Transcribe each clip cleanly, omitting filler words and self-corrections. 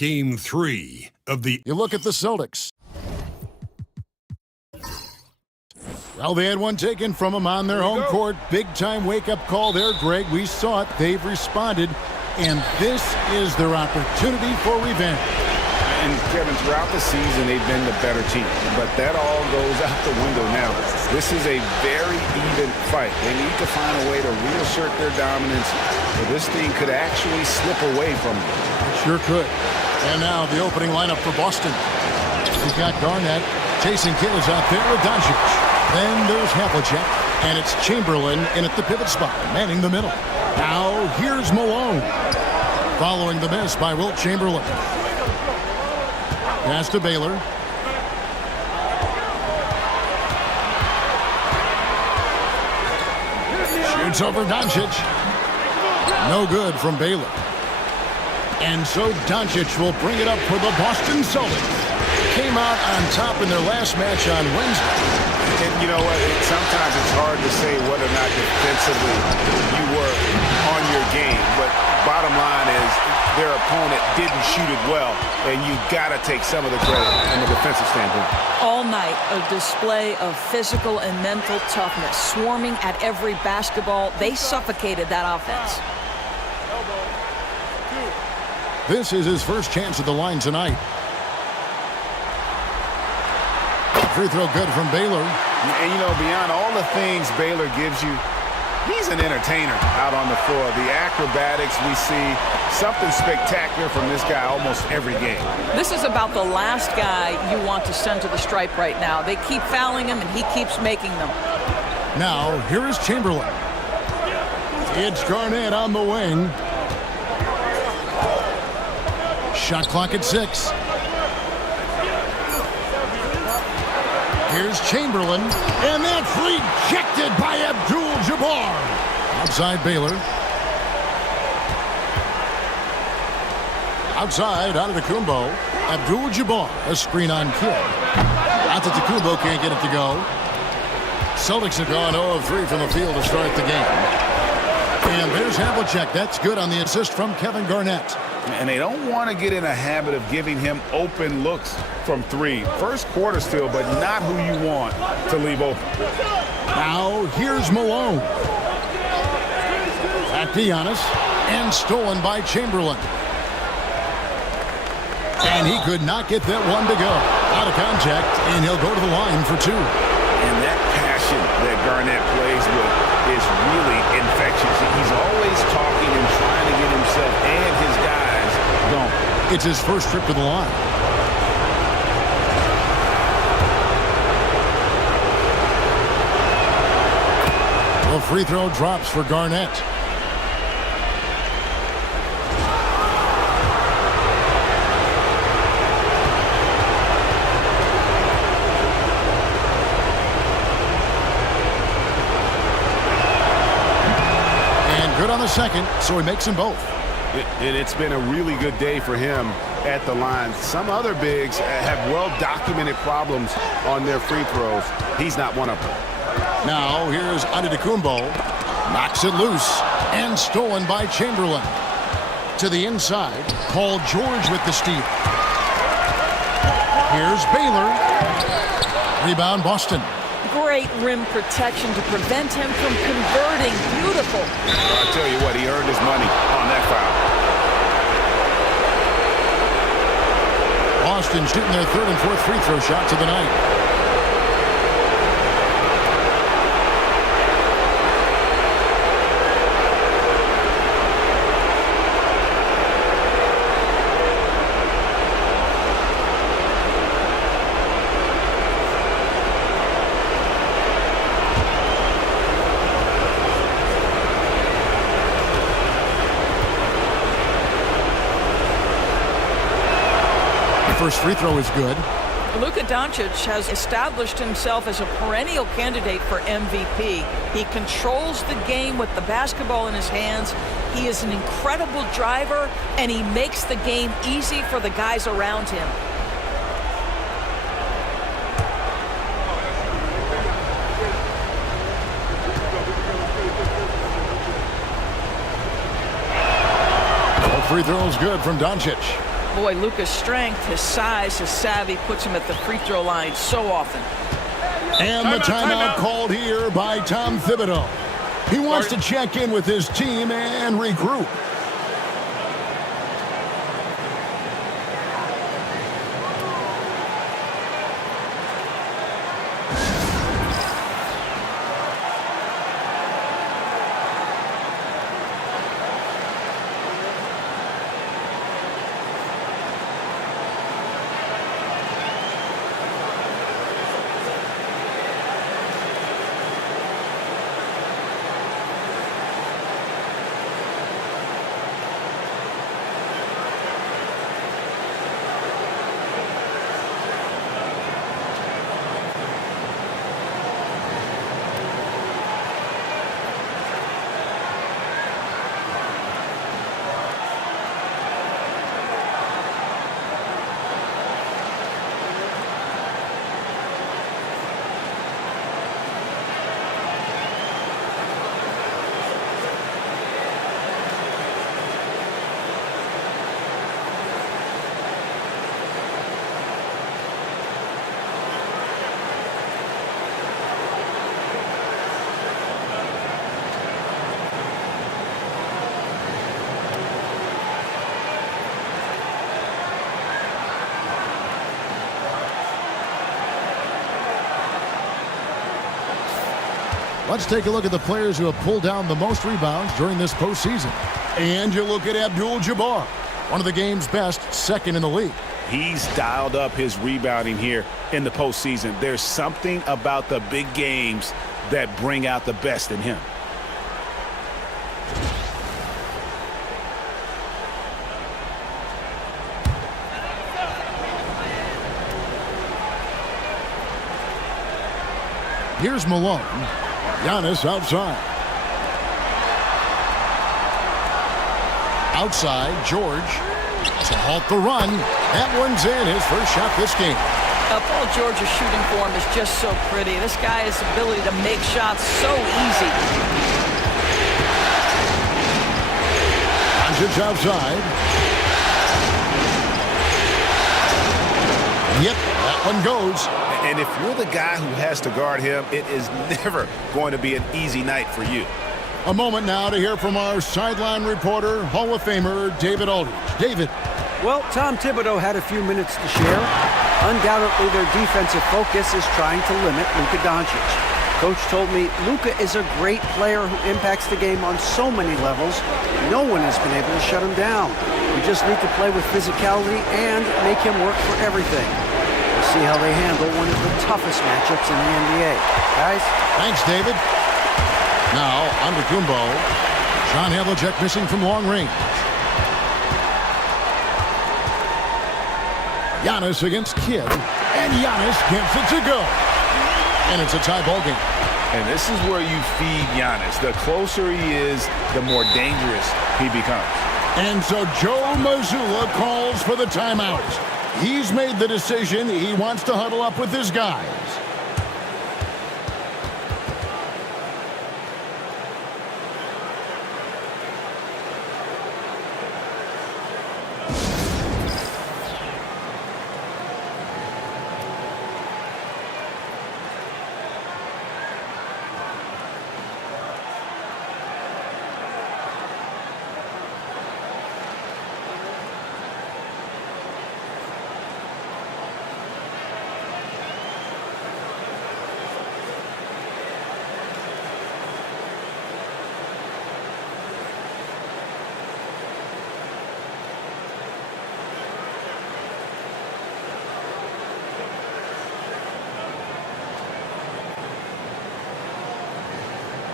Game 3 of the... You look at the Celtics. Well, they had one taken from them on their home court. Big-time wake-up call there, Greg. We saw it. They've responded. And this is their opportunity for revenge. And, Kevin, throughout the season, they've been the better team. But that all goes out the window now. This is a very even fight. They need to find a way to reassert their dominance, or this thing could actually slip away from them. It sure could. And now the opening lineup for Boston. We've got Garnett. Jason Kidd is out there with Doncic. Then there's Havlicek. And it's Chamberlain in at the pivot spot, manning the middle. Now here's Malone. Following the miss by Wilt Chamberlain. Pass to Baylor. Shoots over Doncic. No good from Baylor. And so Doncic will bring it up for the Boston Celtics. Came out on top in their last match on Wednesday. And you know what? Sometimes it's hard to say whether or not defensively you were on your game. But bottom line is their opponent didn't shoot it well. And you got to take some of the credit from a defensive standpoint. All night, a display of physical and mental toughness. Swarming at every basketball. They suffocated that offense. This is his first chance at the line tonight. Free throw good from Baylor. And, you know, beyond all the things Baylor gives you, he's an entertainer out on the floor. The acrobatics we see, something spectacular from this guy almost every game. This is about the last guy you want to send to the stripe right now. They keep fouling him, and he keeps making them. Now, here is Chamberlain. It's Garnett on the wing. Shot clock at 6. Here's Chamberlain, and that's rejected by Abdul-Jabbar. Outside Baylor. Outside, Antetokounmpo. Abdul-Jabbar, a screen on Kidd. Antetokounmpo can't get it to go. Celtics have gone 0 of 3 from the field to start the game. And there's Havlicek. That's good on the assist from Kevin Garnett. And they don't want to get in a habit of giving him open looks from 3. First quarter still, but not who you want to leave open. Now here's Malone. Back to Giannis. And stolen by Chamberlain. And he could not get that one to go. Out of contact, and he'll go to the line for 2. And that passion that Garnett plays with is really infectious. He's always talking and trying to get himself and his guys going. It's his first trip to the line. The free throw drops for Garnett. Good on the second, so he makes them both. It's been a really good day for him at the line. Some other bigs have well-documented problems on their free throws. He's not one of them. Now here's Antetokounmpo. Knocks it loose and stolen by Chamberlain. To the inside, Paul George with the steal. Here's Baylor. Rebound Boston. Great rim protection to prevent him from converting. Beautiful. Well, I tell you what, he earned his money on that foul. Boston shooting their 3rd and 4th free throw shots of the night. First free throw is good. Luka Doncic has established himself as a perennial candidate for MVP. He controls the game with the basketball in his hands. He is an incredible driver, and he makes the game easy for the guys around him. The free throw is good from Doncic. Boy, Luka's strength, his size, his savvy puts him at the free throw line so often. And the timeout called here by Tom Thibodeau. He wants to check in with his team and regroup. Let's take a look at the players who have pulled down the most rebounds during this postseason. And you look at Abdul-Jabbar, one of the game's best, second in the league. He's dialed up his rebounding here in the postseason. There's something about the big games that bring out the best in him. Here's Malone. Giannis outside. Outside, George to halt the run. That one's in, his first shot this game. Paul George's shooting form is just so pretty. This guy has the ability to make shots so easy. Doncic outside. Yep, that one goes. And if you're the guy who has to guard him, it is never going to be an easy night for you. A moment now to hear from our sideline reporter, Hall of Famer David Aldridge. David. Well, Tom Thibodeau had a few minutes to share. Undoubtedly, their defensive focus is trying to limit Luka Doncic. Coach told me Luka is a great player who impacts the game on so many levels. No one has been able to shut him down. We just need to play with physicality and make him work for everything. We'll see how they handle one of the toughest matchups in the NBA. Guys? Thanks, David. Now, Antetokounmpo. John Havlicek missing from long range. Giannis against Kidd. And Giannis gets it to go. And it's a tie ball game. And this is where you feed Giannis. The closer he is, the more dangerous he becomes. And so Joe Mazzulla calls for the timeout. He's made the decision. He wants to huddle up with his guys.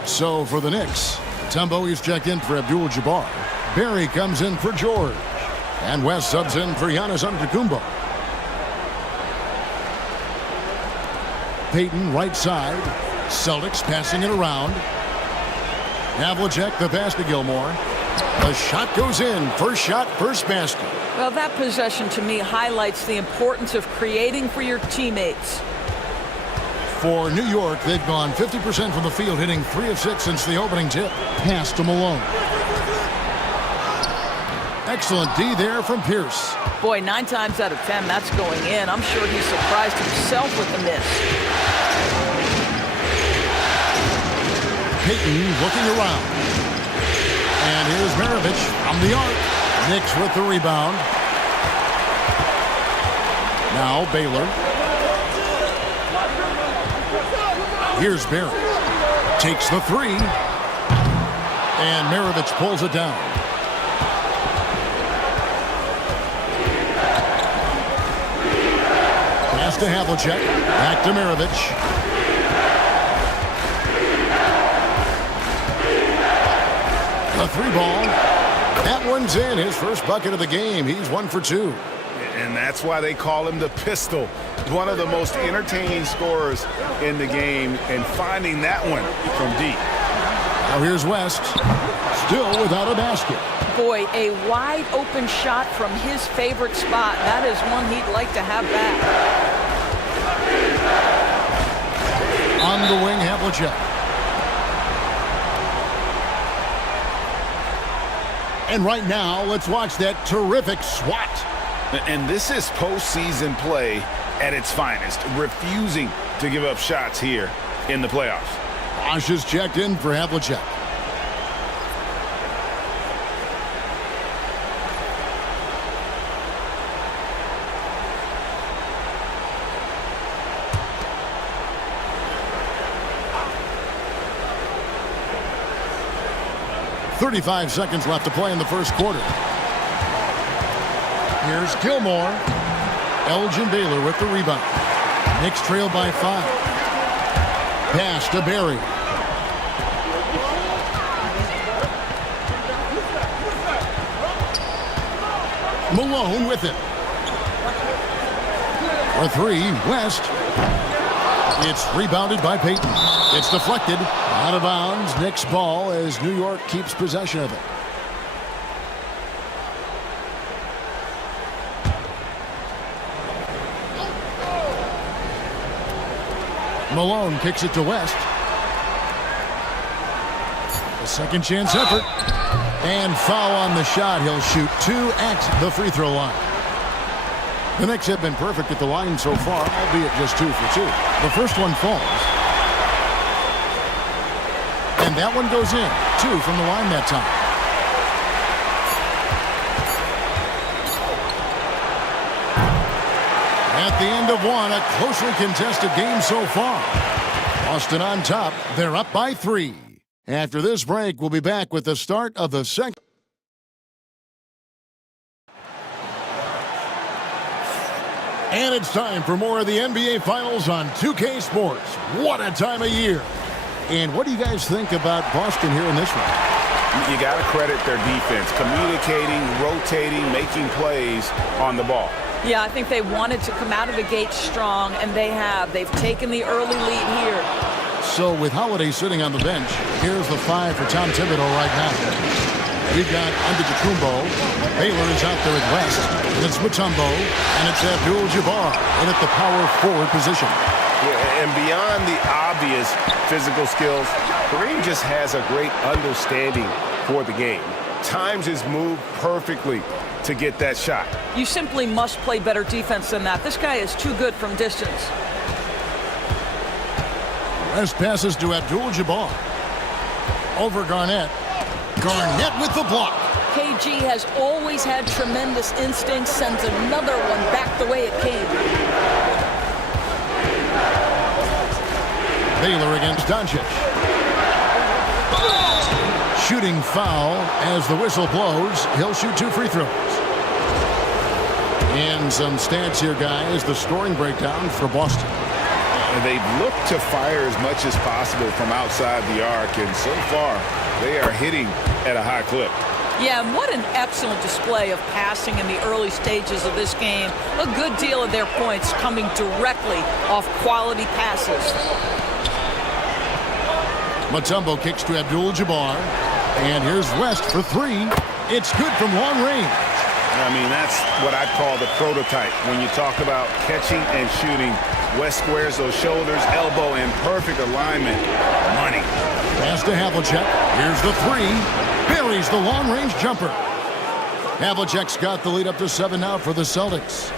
So for the Knicks, Tumbo is checked in for Abdul-Jabbar. Barry comes in for George. And West subs in for Giannis Antetokounmpo. Payton right side. Celtics passing it around. Havlicek the pass to Gilmore. The shot goes in. First shot, first basket. Well, that possession to me highlights the importance of creating for your teammates. For New York, they've gone 50% from the field, hitting 3 of 6 since the opening tip. Pass to Malone. Excellent D there from Pierce. Boy, 9 times out of 10, that's going in. I'm sure he surprised himself with the miss. Payton looking around. And here's Maravich from the arc. Knicks with the rebound. Now Baylor. Here's Barry. Takes the three. And Maravich pulls it down. Pass to Havlicek. Back to Maravich. The three ball. That one's in. His first bucket of the game. He's 1 for 2. And that's why they call him the pistol. One of the most entertaining scorers in the game, and finding that one from deep. Now here's West. Still without a basket. Boy, a wide open shot from his favorite spot. That is one he'd like to have back. On the wing, Havlicek. And right now, let's watch that terrific swat. And this is postseason play at its finest, refusing to give up shots here in the playoffs. Bosch is checked in for Havlicek. .35 seconds left to play in the first quarter. Here's Gilmore. Elgin Baylor with the rebound. Knicks trail by 5. Pass to Barry. Malone with it. For 3, West. It's rebounded by Payton. It's deflected. Out of bounds. Knicks ball as New York keeps possession of it. Malone kicks it to West. A second chance effort. And foul on the shot. He'll shoot 2 at the free throw line. The Knicks have been perfect at the line so far, albeit just 2 for 2. The first one falls. And that one goes in. 2 from the line that time. At the end of one, a closely contested game so far. Boston on top. They're up by 3. After this break, we'll be back with the start of the second. And it's time for more of the NBA Finals on 2K Sports. What a time of year. And what do you guys think about Boston here in this one? You got to credit their defense, communicating, rotating, making plays on the ball. Yeah, I think they wanted to come out of the gate strong, and they have. They've taken the early lead here. So with Holiday sitting on the bench, here's the 5 for Tom Thibodeau right now. We've got Antetokounmpo. Baylor is out there at West. And it's Mutombo. And it's Abdul-Jabbar in at the power forward position. Yeah, and beyond the obvious physical skills, Kareem just has a great understanding for the game. Times his move perfectly to get that shot. You simply must play better defense than that. This guy is too good from distance. West passes to Abdul-Jabbar. Over Garnett. Garnett with the block. KG has always had tremendous instincts, sends another one back the way it came. Baylor against Doncic. Shooting foul as the whistle blows. He'll shoot 2 free throws. And some stats here, guys. The scoring breakdown for Boston. They've looked to fire as much as possible from outside the arc, and so far they are hitting at a high clip. Yeah, and what an excellent display of passing in the early stages of this game. A good deal of their points coming directly off quality passes. Mutombo kicks to Abdul-Jabbar. And here's West for 3. It's good from long range. I mean, that's what I call the prototype. When you talk about catching and shooting, West squares those shoulders, elbow in perfect alignment. Money. Pass to Havlicek. Here's the 3. Buries the long-range jumper. Havlicek's got the lead up to 7 now for the Celtics.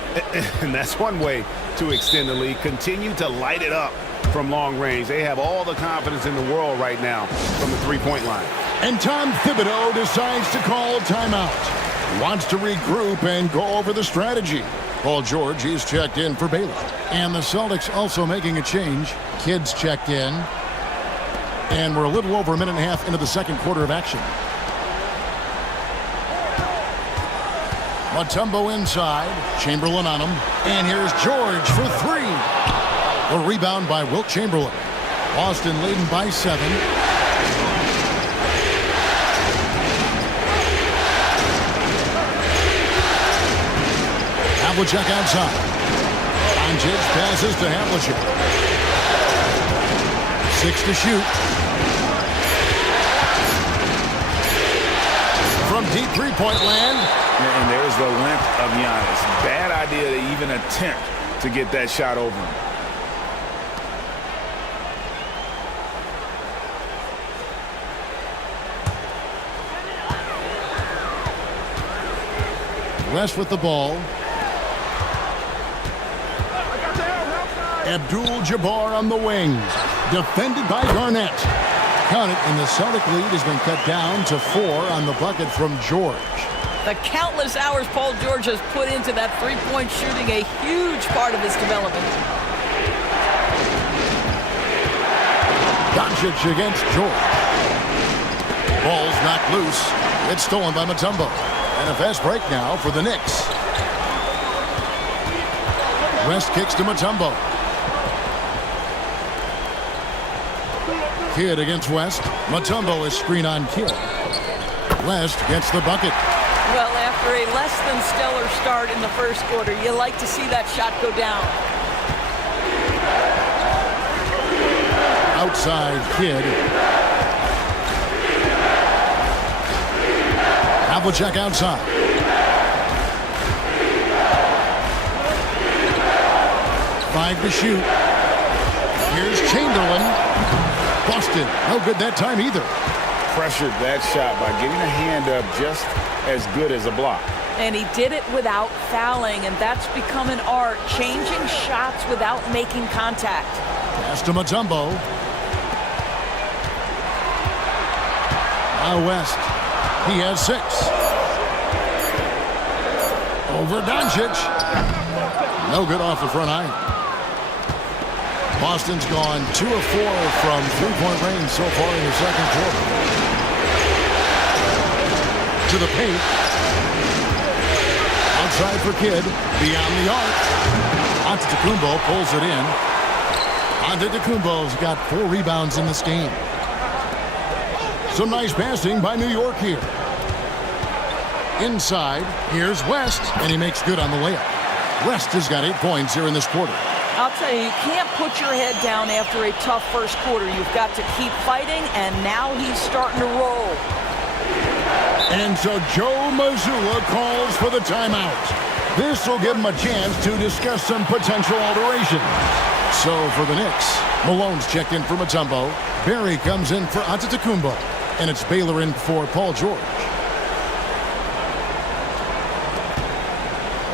And that's one way to extend the lead. Continue to light it up from long range. They have all the confidence in the world right now from the three-point line. And Tom Thibodeau decides to call timeout. He wants to regroup and go over the strategy. Paul George, he's checked in for Baylor. And the Celtics also making a change. Kidd's checked in. And we're a little over a minute and a half into the second quarter of action. Mutombo inside. Chamberlain on him. And here's George for 3. A rebound by Wilt Chamberlain. Boston leading by 7. Havlicek outside. Doncic passes to Havlicek. 6 to shoot. From deep three-point land. And there's the length of Giannis. Bad idea to even attempt to get that shot over him. West with the ball. Abdul-Jabbar on the wing. Defended by Garnett. Count it, and the Celtic lead has been cut down to 4 on the bucket from George. The countless hours Paul George has put into that three-point shooting, a huge part of his development. Doncic against George. Ball's knocked loose. It's stolen by Mutombo. And a fast break now for the Knicks. West kicks to Mutombo. Kidd against West. Mutombo is screen on Kidd. West gets the bucket. Well, after a less than stellar start in the first quarter, you like to see that shot go down. Outside Kidd. Havlicek outside. Five to shoot. Here's Chamberlain. Busted. No good that time either. Pressured that shot by getting a hand up just as good as a block. And he did it without fouling, and that's become an art, changing shots without making contact. Pass to Mutombo. Now West. He has 6. Over Doncic. No good off the front iron. Boston's gone 2 of 4 from three-point range so far in the second quarter. To the paint. Outside for Kidd. Beyond the arc. Antetokounmpo pulls it in. Antetokounmpo's got 4 rebounds in this game. Some nice passing by New York here. Inside, here's West, and he makes good on the layup. West has got 8 points here in this quarter. I'll tell you can't put your head down after a tough first quarter. You've got to keep fighting, and now he's starting to roll. And so Joe Mazzulla calls for the timeout. This will give him a chance to discuss some potential alterations. So for the Knicks, Malone's checked in for Mutombo. Barry comes in for Antetokounmpo. And it's Baylor in for Paul George.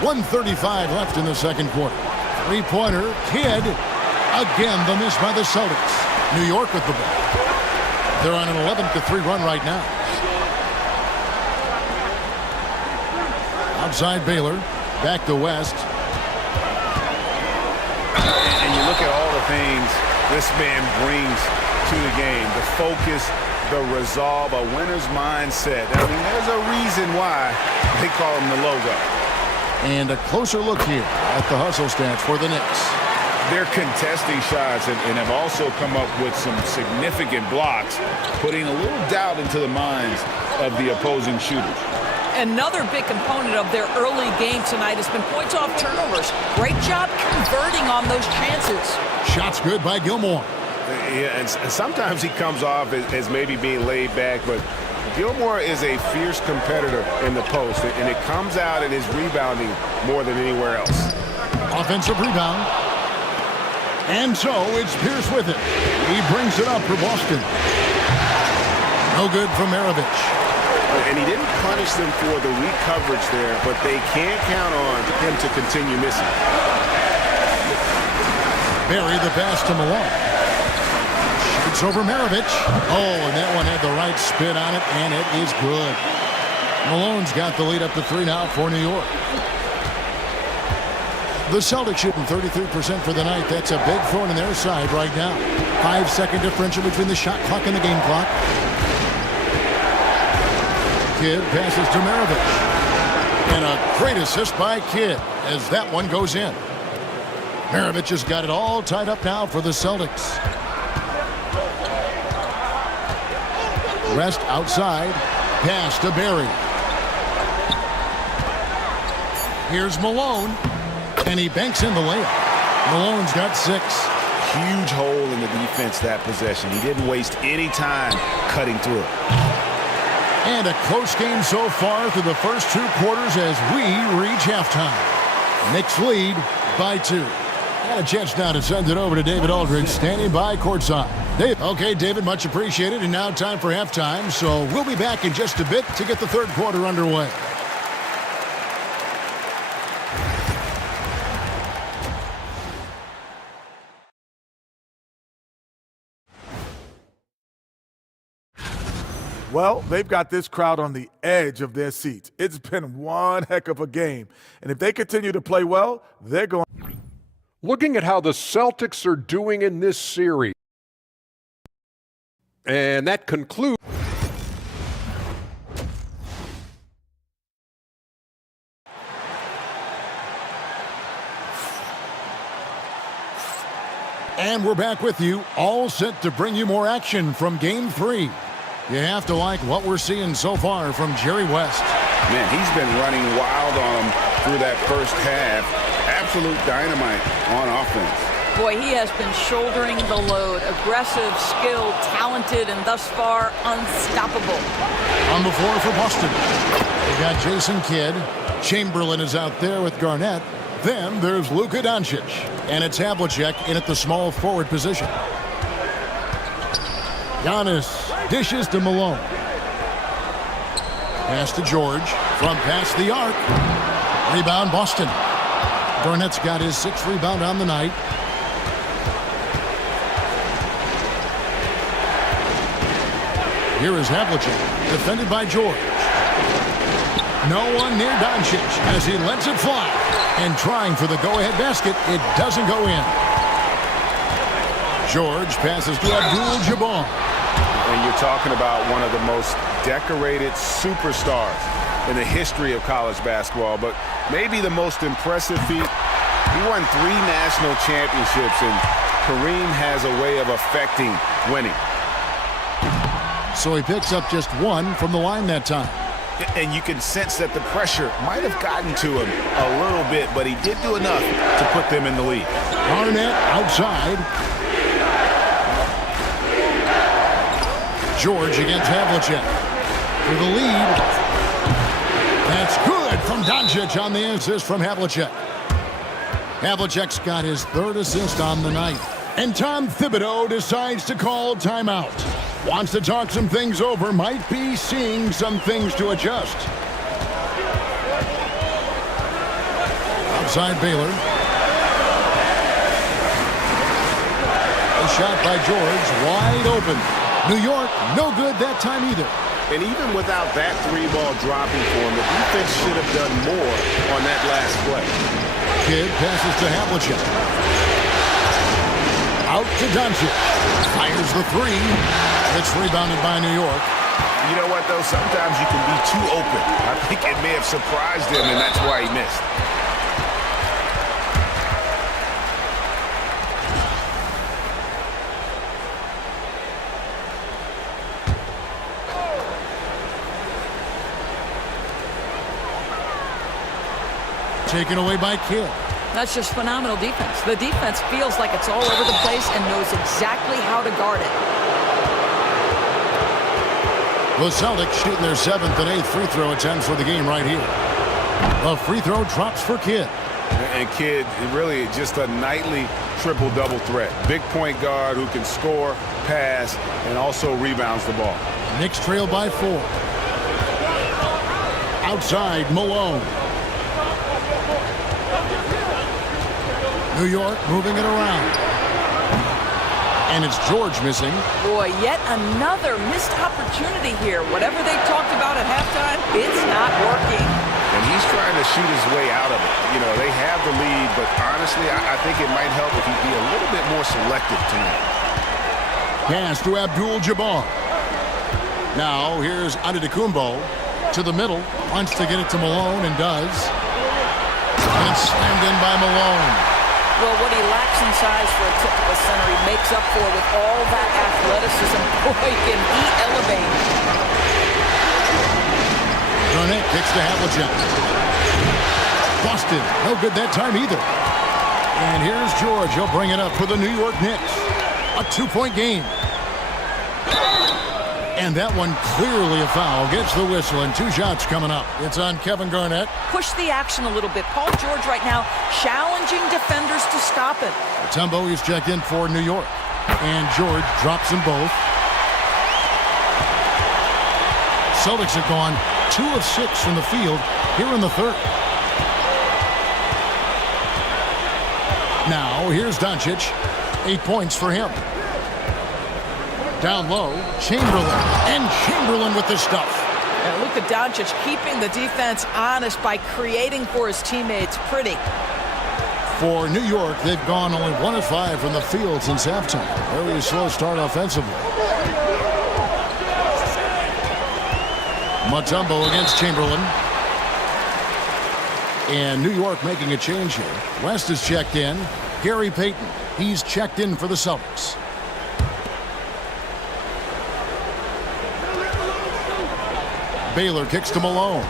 1:35 left in the second quarter. Three-pointer, Kidd. Again, the miss by the Celtics. New York with the ball. They're on an 11-3 run right now. Outside Baylor. Back to West. And you look at all the things this man brings to the game. The focus, the resolve, a winner's mindset. I mean, there's a reason why they call him the logo. And a closer look here at the hustle stats for the Knicks. They're contesting shots and have also come up with some significant blocks, putting a little doubt into the minds of the opposing shooters. Another big component of their early game tonight has been points off turnovers. Great job converting on those chances. Shots good by Gilmore. Yeah, and sometimes he comes off as maybe being laid back, but Gilmore is a fierce competitor in the post, and it comes out in his rebounding more than anywhere else. Offensive rebound. And so it's Pierce with it. He brings it up for Boston. No good from Maravich. And he didn't punish them for the weak coverage there, but they can't count on him to continue missing. Barry the pass to Malone. Shoots over Maravich. Oh, and that one had the right spin on it, and it is good. Malone's got the lead up to 3 now for New York. The Celtics shooting 33% for the night. That's a big thorn in their side right now. 5-second differential between the shot clock and the game clock. Kidd passes to Maravich. And a great assist by Kidd as that one goes in. Maravich has got it all tied up now for the Celtics. Rest outside. Pass to Barry. Here's Malone. And he banks in the layup. Malone's got 6. Huge hole in the defense that possession. He didn't waste any time cutting through it. And a close game so far through the first 2 quarters as we reach halftime. Knicks lead by 2. Got a chance now to send it over to David Aldridge, standing by courtside. Dave. Okay, David, much appreciated. And now time for halftime. So we'll be back in just a bit to get the third quarter underway. Well, they've got this crowd on the edge of their seats. It's been one heck of a game. And if they continue to play well, they're going. Looking at how the Celtics are doing in this series. And that concludes. And we're back with you, all set to bring you more action from Game 3. You have to like what we're seeing so far from Jerry West. Man, he's been running wild on them through that first half. Absolute dynamite on offense. Boy, he has been shouldering the load. Aggressive, skilled, talented, and thus far unstoppable. On the floor for Boston, we got Jason Kidd. Chamberlain is out there with Garnett. Then there's Luka Doncic. And it's Havlicek in at the small forward position. Giannis dishes to Malone. Pass to George from past the arc. Rebound Boston. Garnett's got his 6th rebound on the night. Here is Havlicek, defended by George. No one near Doncic as he lets it fly. And trying for the go-ahead basket, it doesn't go in. George passes to Abdul-Jabbar. And you're talking about one of the most decorated superstars in the history of college basketball, but maybe the most impressive feat. He won 3 national championships, and Kareem has a way of affecting winning. So he picks up just 1 from the line that time. And you can sense that the pressure might have gotten to him a little bit, but he did do enough to put them in the lead. Garnett outside. George against Havlicek for the lead. That's good from Doncic on the assist from Havlicek. Havlicek's got his 3rd assist on the night. And Tom Thibodeau decides to call timeout. Wants to talk some things over, might be seeing some things to adjust. Outside Baylor. A shot by George, wide open. New York, no good that time either. And even without that 3-ball dropping for him, the defense should have done more on that last play. Kidd passes to Havlicek. Out to Doncic. Fires the 3. It's rebounded by New York. You know what, though? Sometimes you can be too open. I think it may have surprised him, and that's why he missed. Taken away by Kidd. That's just phenomenal defense. The defense feels like it's all over the place and knows exactly how to guard it. The Celtics shooting their 7th and 8th free throw attempts for the game right here. A free throw drops for Kidd. And Kidd, really just a nightly triple-double threat. Big point guard who can score, pass, and also rebounds the ball. Knicks trail by 4. Outside, Malone. New York moving it around. And it's George missing. Boy, yet another missed opportunity here. Whatever they talked about at halftime, it's not working. And he's trying to shoot his way out of it. You know, they have the lead, but honestly, I think it might help if he'd be a little bit more selective tonight. Pass to Abdul-Jabbar. Now, here's Antetokounmpo to the middle. Wants to get it to Malone and does. And it's slammed in by Malone. Well, what he lacks in size for a typical center, he makes up for with all that athleticism. Boy, can he elevate. Garnett kicks to Havlicek. Busted. No good that time either. And here's George. He'll bring it up for the New York Knicks. A 2-point game. And that one clearly a foul. Gets the whistle, and 2 shots coming up. It's on Kevin Garnett. Push the action a little bit. Paul George right now challenging defenders to stop it. Mutombo is checked in for New York. And George drops them both. Celtics have gone 2 of 6 from the field here in the third. Now, here's Doncic. 8 points for him. Down low, Chamberlain. And Chamberlain with the stuff. And Luka Doncic keeping the defense honest by creating for his teammates. Pretty. For New York, they've gone only 1 of 5 from the field since halftime. Very slow start offensively. Mutombo against Chamberlain. And New York making a change here. West is checked in. Gary Payton, he's checked in for the Celtics. Baylor kicks to Malone.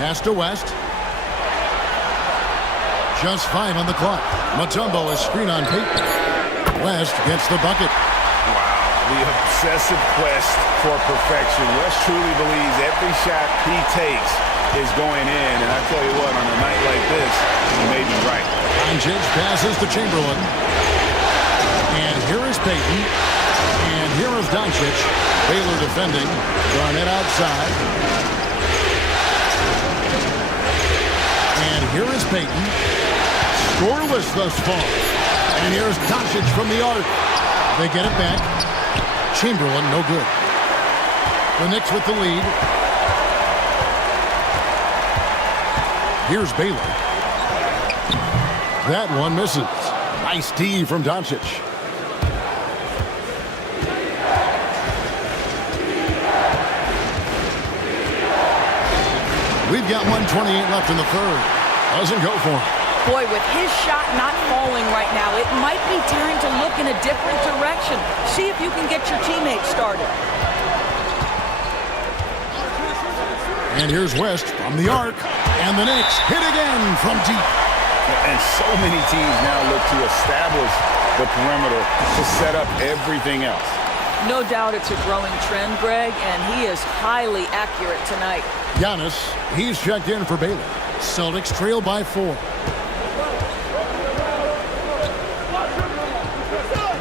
Pass to West. Just 5 on the clock. Mutombo is screen on Payton. West gets the bucket. Wow, the obsessive quest for perfection. West truly believes every shot he takes is going in. And I tell you what, on a night like this, he may be right. Doncic passes to Chamberlain. And here is Payton. And here is Doncic. Baylor defending. Garnett outside. And here is Payton. Scoreless thus far. And here's Doncic from the arc. They get it back. Chamberlain, no good. The Knicks with the lead. Here's Baylor. That one misses. Nice D from Doncic. We've got 1:28 left in the third. Doesn't go for him. Boy, with his shot not falling right now, it might be time to look in a different direction. See if you can get your teammates started. And here's West from the arc. And the Knicks hit again from deep. And so many teams now look to establish the perimeter to set up everything else. No doubt it's a growing trend, Greg, and he is highly accurate tonight. Giannis, he's checked in for Baylor. Celtics trail by 4.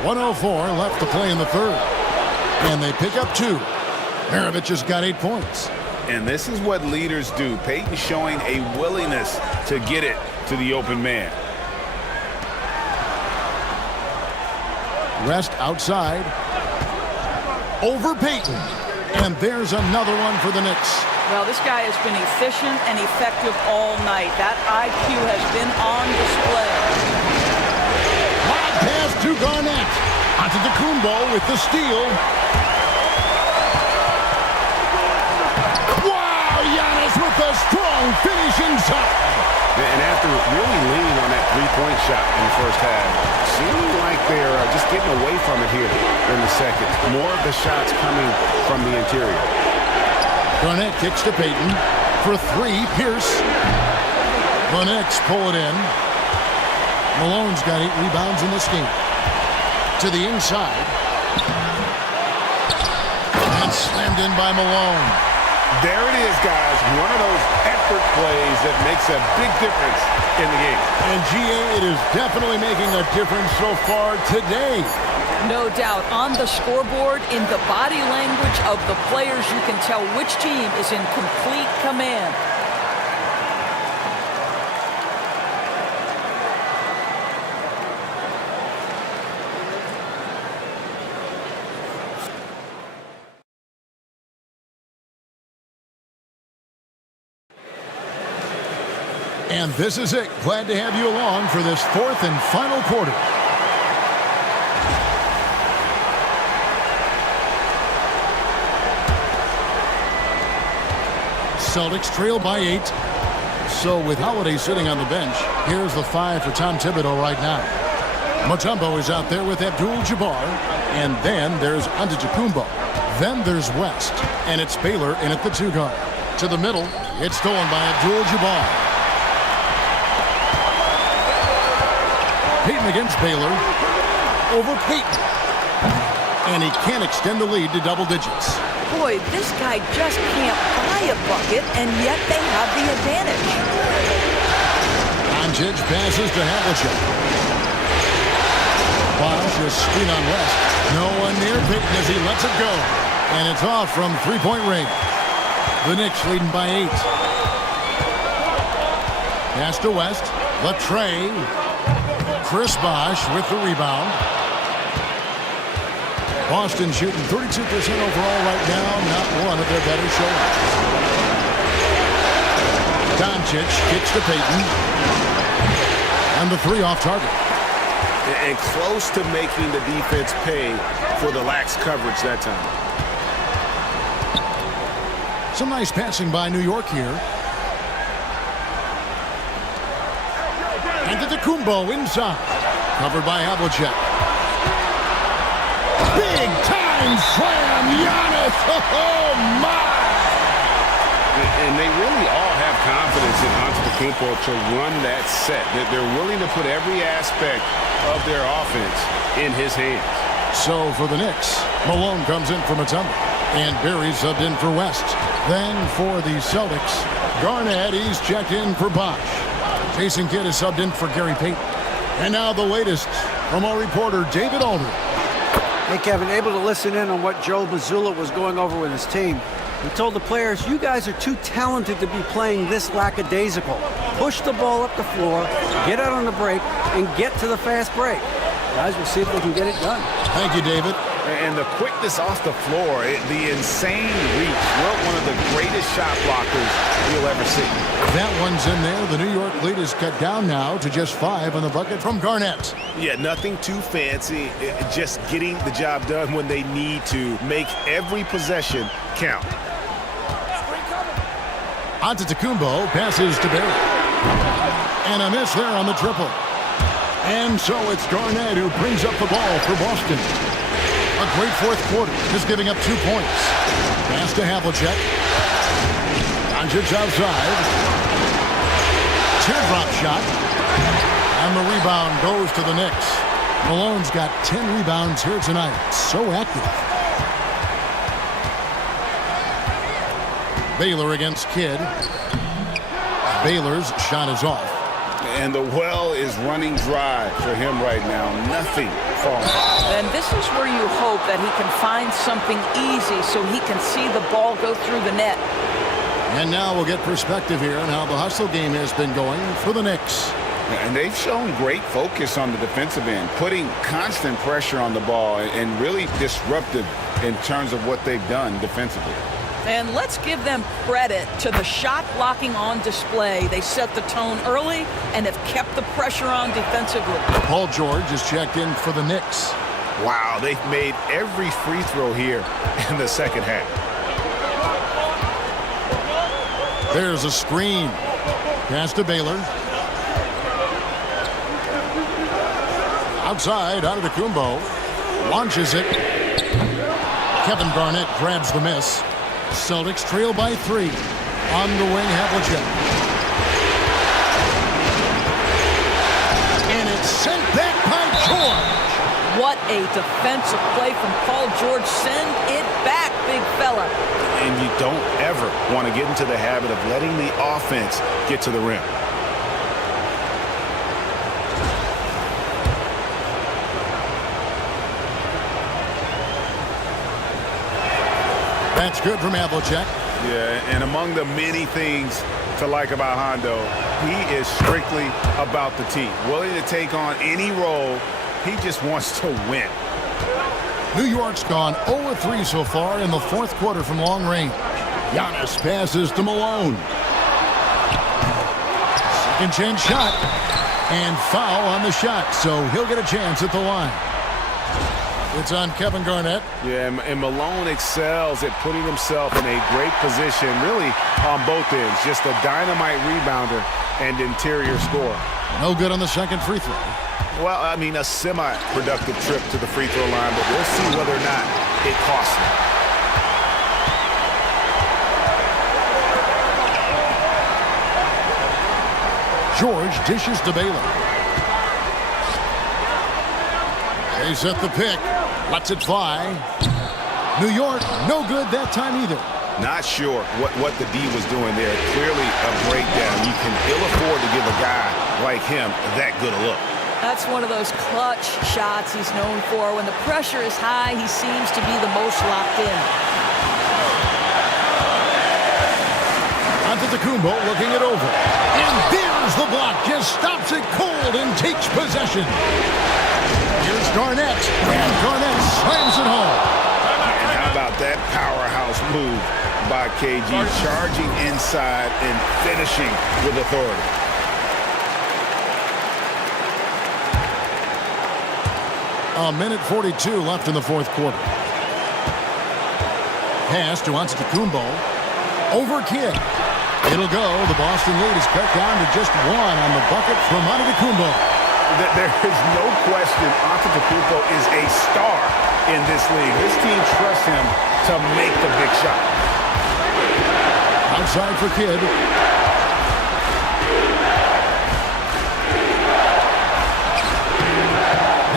1:04 left to play in the third. And they pick up 2. Maravich has got 8 points. And this is what leaders do. Payton showing a willingness to get it to the open man. West outside. Over Payton. And there's another one for the Knicks. Well, this guy has been efficient and effective all night. That IQ has been on display. Lob pass to Garnett. Antetokounmpo with the steal. Wow, Giannis with a strong finish inside. And after really leaning on that three-point shot in the first half, seeming like they're just getting away from it here in the second. More of the shots coming from the interior. Garnett kicks to Payton for 3. Pierce. The Knicks pull it in. Malone's got 8 rebounds in this game. To the inside. And slammed in by Malone. There it is, guys. One of those effort plays that makes a big difference in the game. And GA, it is definitely making a difference so far today. No doubt. On the scoreboard, in the body language of the players, you can tell which team is in complete command. And this is it. Glad to have you along for this fourth and final quarter. Celtics trail by 8. So with Holiday sitting on the bench, here's the 5 for Tom Thibodeau right now. Mutombo is out there with Abdul-Jabbar. And then there's Antetokounmpo. Then there's West. And it's Baylor in at the 2 guard. To the middle, it's stolen by Abdul-Jabbar. Payton against Baylor. Over Payton. And he can't extend the lead to double digits. Boy, this guy just can't buy a bucket, and yet they have the advantage. Doncic passes to Havlicek. Bosch is screen on West. No one near Payton as he lets it go. And it's off from three-point range. The Knicks leading by 8. Pass to West. Latre. Chris Bosh with the rebound. Boston shooting 32% overall right now. Not one of their better showings. Doncic kicks to Payton. And the 3 off target. And close to making the defense pay for the lax coverage that time. Some nice passing by New York here. Antetokounmpo inside. Covered by Havlicek. Big time slam, Giannis. Oh, my. And they really all have confidence in Antetokounmpo to run that set. They're willing to put every aspect of their offense in his hands. So for the Knicks, Malone comes in for Mutombo. And Barry subbed in for West. Then for the Celtics, Garnett, he's checked in for Bosh. Jason Kidd is subbed in for Gary Payton. And now the latest from our reporter, David Aldridge. Hey, Kevin, able to listen in on what Joe Mazzulla was going over with his team. He told the players, you guys are too talented to be playing this lackadaisical. Push the ball up the floor, get out on the break, and get to the fast break. Guys, we'll see if they can get it done. Thank you, David. And the quickness off the floor, the insane reach. Well, one of the greatest shot blockers you'll ever see. That one's in there. The New York lead is cut down now to just 5 on the bucket from Garnett. Yeah, nothing too fancy. Just getting the job done when they need to. Make every possession count. Antetokounmpo passes to Barry. And a miss there on the triple. And so it's Garnett who brings up the ball for Boston. A great fourth quarter, just giving up 2 points. Pass to Havlicek. Doncic outside. Teardrop shot. And the rebound goes to the Knicks. Malone's got 10 rebounds here tonight. So active. Baylor against Kidd. Baylor's shot is off. And the well is running dry for him right now. Nothing falling. And this is where you hope that he can find something easy so he can see the ball go through the net. And now we'll get perspective here on how the hustle game has been going for the Knicks. And they've shown great focus on the defensive end, putting constant pressure on the ball and really disruptive in terms of what they've done defensively. And let's give them credit to the shot blocking on display. They set the tone early and have kept the pressure on defensively. Paul George is checked in for the Knicks. Wow, they've made every free throw here in the second half. There's a screen. Pass to Baylor. Outside, Antetokounmpo launches it. Kevin Garnett grabs the miss. Celtics trail by 3. On the wing, Havlicek. And it's sent back by George. What a defensive play from Paul George. Send it back, big fella. And you don't ever want to get into the habit of letting the offense get to the rim. That's good from Havlicek. Yeah, and among the many things to like about Hondo, he is strictly about the team. Willing to take on any role. He just wants to win. New York's gone 0-3 so far in the fourth quarter from long range. Giannis passes to Malone. Second chance shot. And foul on the shot, so he'll get a chance at the line. It's on Kevin Garnett. Yeah, and Malone excels at putting himself in a great position, really on both ends. Just a dynamite rebounder and interior scorer. No good on the second free throw. Well, I mean, a semi-productive trip to the free throw line, but we'll see whether or not it costs him. George dishes to Baylor. They set the pick. Lets it fly. New York, no good that time either. Not sure what the D was doing there. Clearly a breakdown. You can ill afford to give a guy like him that good a look. That's one of those clutch shots he's known for. When the pressure is high, he seems to be the most locked in. Antetokounmpo looking it over. And there's the block. Just stops it cold and takes possession. Here's Garnett. And Garnett slams it home. And how about that powerhouse move by KG? Charging inside and finishing with authority. A minute 42 left in the fourth quarter. Pass to Antetokounmpo. Over Kidd. It'll go. The Boston lead is cut down to just one on the bucket from Antetokounmpo. There is no question Antetokounmpo is a star in this league. This team trusts him to make the big shot. Outside for Kidd.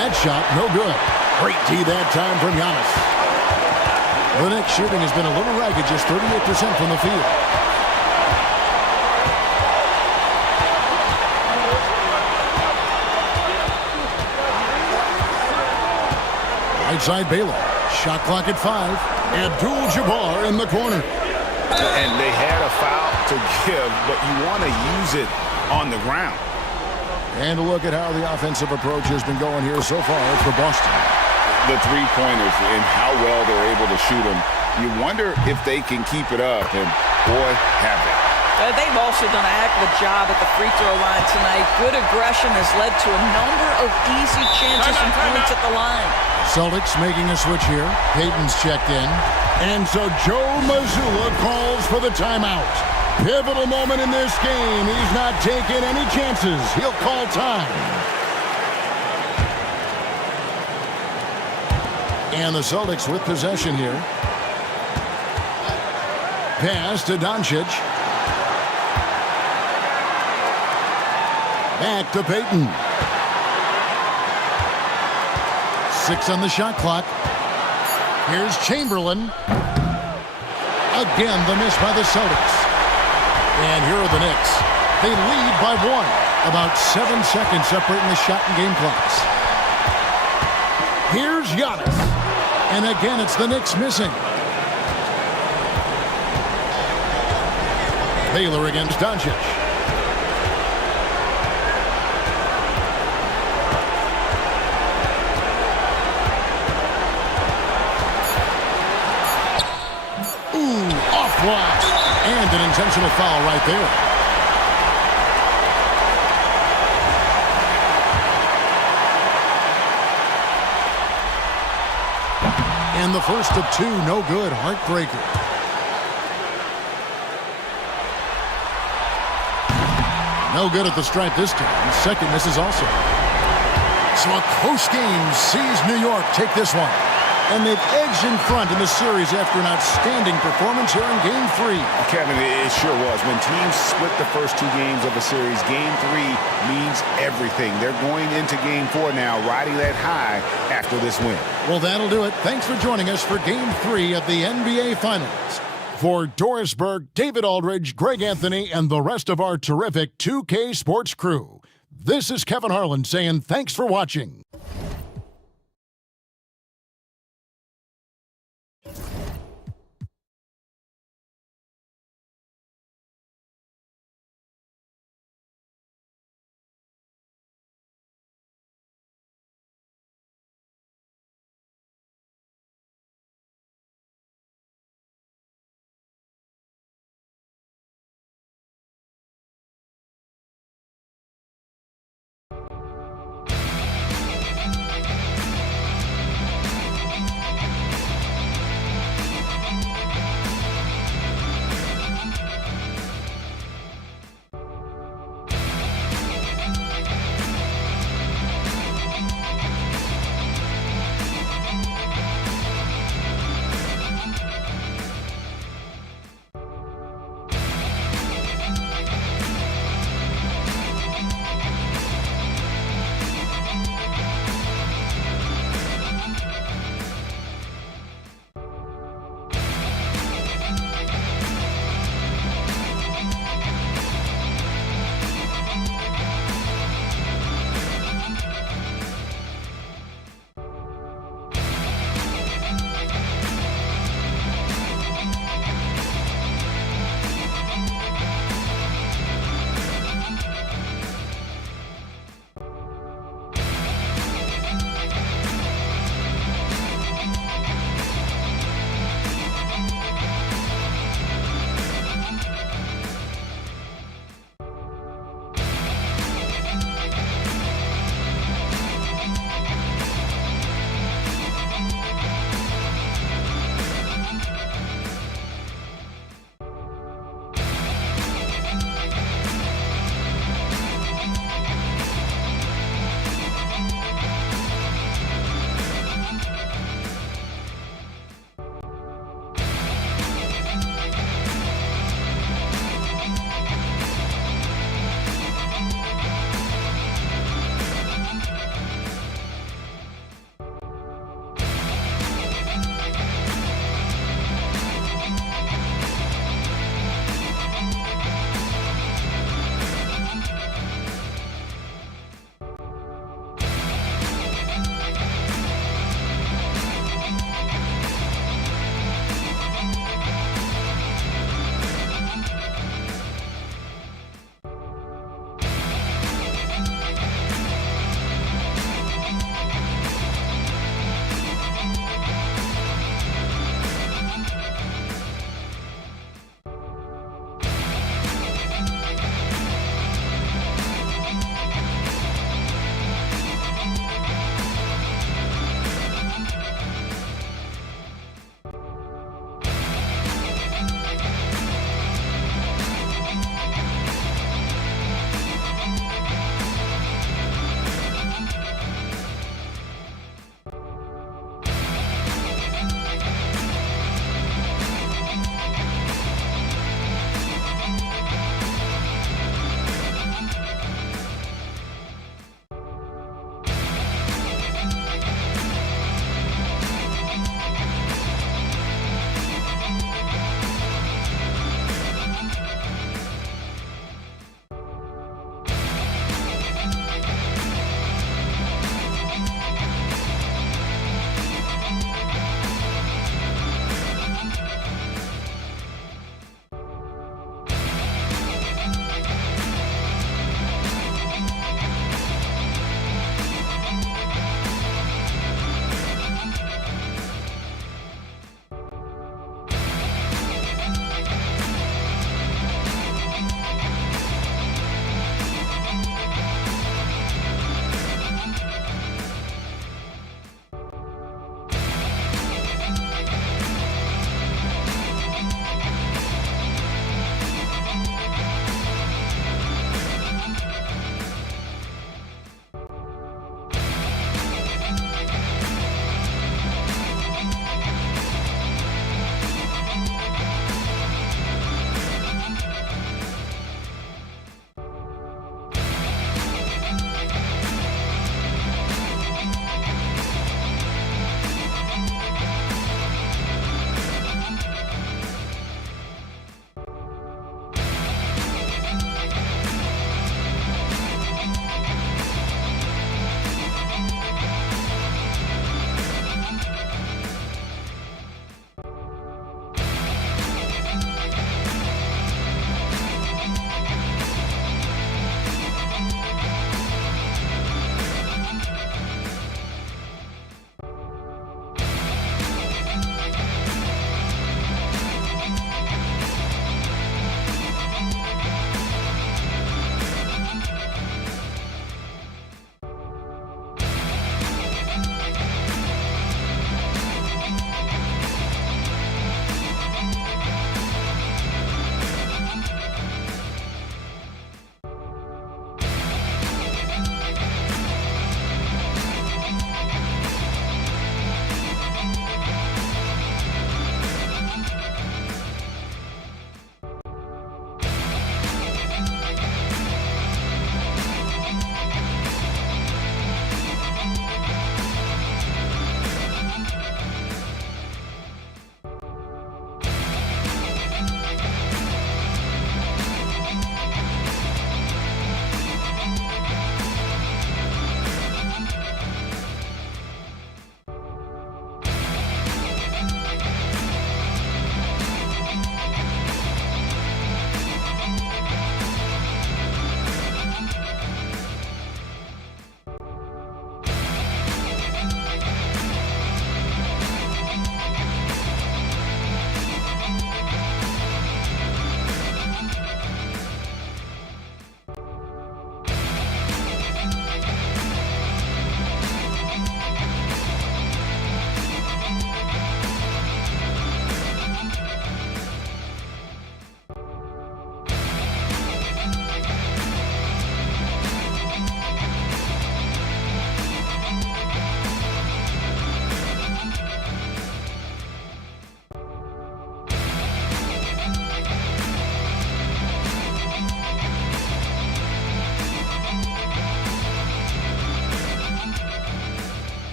That shot, no good. Great D that time from Giannis. The Knicks shooting has been a little ragged, just 38% from the field. Right side Baylor. Shot clock at 5. Abdul-Jabbar in the corner. And they had a foul to give, but you want to use it on the ground. And a look at how the offensive approach has been going here so far for Boston. The three-pointers and how well they're able to shoot them. You wonder if they can keep it up, and boy, have they. They've also done a heck of a job at the free throw line tonight. Good aggression has led to a number of easy chances and points at the line. Celtics making a switch here. Payton's checked in. And so Joe Mazzulla calls for the timeout. Pivotal moment in this game. He's not taking any chances. He'll call time. And the Celtics with possession here. Pass to Doncic. Back to Payton. 6 on the shot clock. Here's Chamberlain. Again, the miss by the Celtics. And here are the Knicks. They lead by 1. About 7 seconds separating the shot and game clocks. Here's Giannis. And again, it's the Knicks missing. Baylor against Doncic. Block. And an intentional foul right there. And the first of 2, no good. Heartbreaker. No good at the stripe this time. Second misses also. So a close game sees New York take this one. And they've edged in front in the series after an outstanding performance here in Game 3. Kevin, it sure was. When teams split the first 2 games of a series, Game 3 means everything. They're going into Game 4 now, riding that high after this win. Well, that'll do it. Thanks for joining us for Game 3 of the NBA Finals. For Doris Burke, David Aldridge, Greg Anthony, and the rest of our terrific 2K Sports crew, this is Kevin Harlan saying thanks for watching.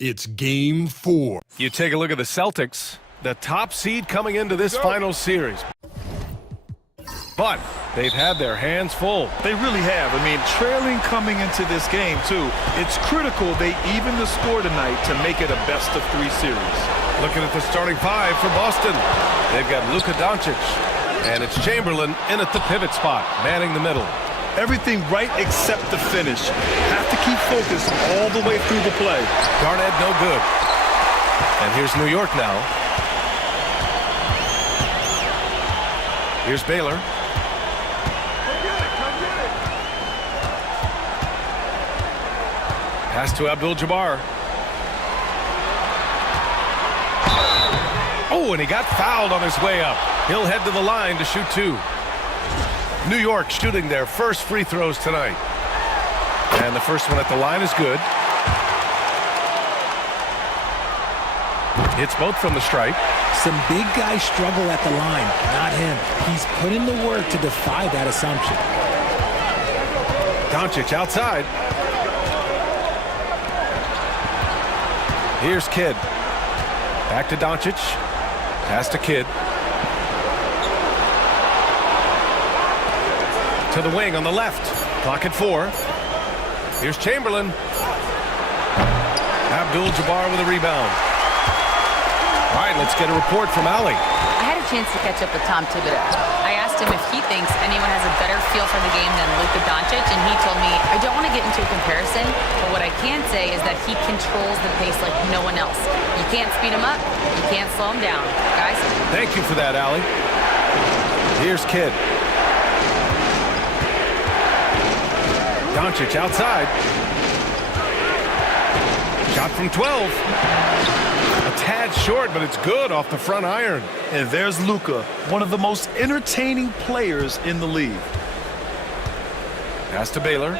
It's game 4. You take a look at the Celtics, the top seed coming into this final series. But they've had their hands full. They really have. I mean, trailing coming into this game, too. It's critical they even the score tonight to make it a best-of-3 series. Looking at the starting 5 for Boston. They've got Luka Doncic, and it's Chamberlain in at the pivot spot, manning the middle. Everything right except the finish. Have to keep focused all the way through the play. Garnett no good. And here's New York now. Here's Baylor. Pass to Abdul-Jabbar. Oh, and he got fouled on his way up. He'll head to the line to shoot 2. New York shooting their first free throws tonight. And the first one at the line is good. Hits both from the stripe. Some big guys struggle at the line, not him. He's put in the work to defy that assumption. Doncic outside. Here's Kidd. Back to Doncic. Pass to Kidd. To the wing on the left. Clock at 4. Here's Chamberlain. Abdul-Jabbar with a rebound. All right, let's get a report from Allie. I had a chance to catch up with Tom Thibodeau. I asked him if he thinks anyone has a better feel for the game than Luka Doncic, and he told me, I don't want to get into a comparison, but what I can say is that he controls the pace like no one else. You can't speed him up, you can't slow him down. Guys? Thank you for that, Allie. Here's Kidd. Doncic outside. Shot from 12. A tad short, but it's good off the front iron. And there's Luka, one of the most entertaining players in the league. Pass to Baylor.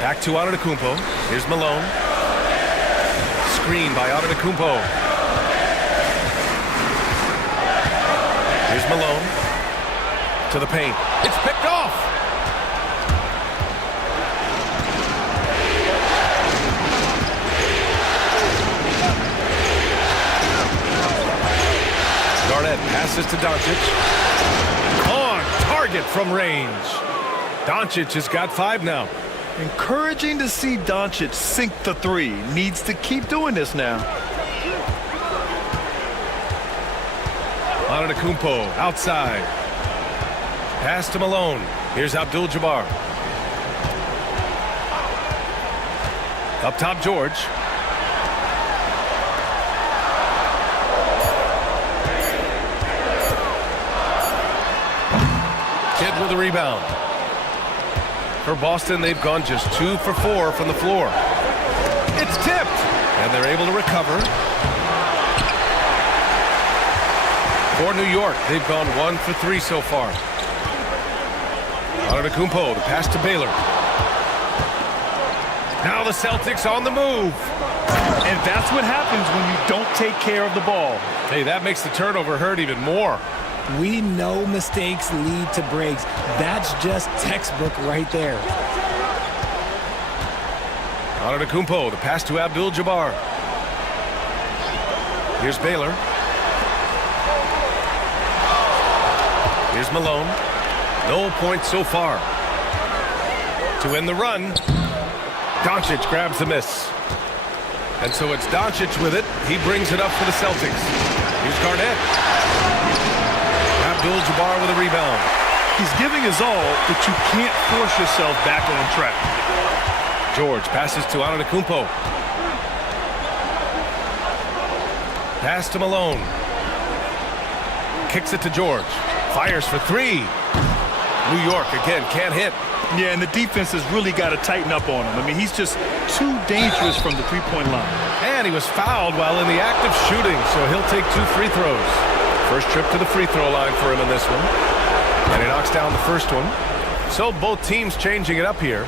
Back to Antetokounmpo. Here's Malone. Screen by Antetokounmpo. Here's Malone. To the paint. It's picked off. Garnett passes to Doncic. On target from range. Doncic has got 5 now. Encouraging to see Doncic sink the 3. Needs to keep doing this now. Antetokounmpo outside. Pass to Malone. Here's Abdul-Jabbar. Up top, George. Kidd with a rebound. For Boston, they've gone just 2 for 4 from the floor. It's tipped, and they're able to recover. For New York, they've gone 1 for 3 so far. Antetokounmpo, the pass to Baylor. Now the Celtics on the move. And that's what happens when you don't take care of the ball. Hey, that makes the turnover hurt even more. We know mistakes lead to breaks. That's just textbook right there. Antetokounmpo, the pass to Abdul-Jabbar. Here's Baylor. Here's Malone. No points so far. To end the run, Doncic grabs the miss. And so it's Doncic with it. He brings it up for the Celtics. Here's Garnett. Abdul-Jabbar with a rebound. He's giving his all, but you can't force yourself back on track. George passes to Antetokounmpo. Pass to Malone. Kicks it to George. Fires for 3. New York again can't hit. Yeah, and the defense has really got to tighten up on him. I mean, he's just too dangerous from the three-point line. And he was fouled while in the act of shooting, so he'll take 2 free throws. First trip to the free throw line for him in this one. And he knocks down the first one. So both teams changing it up here.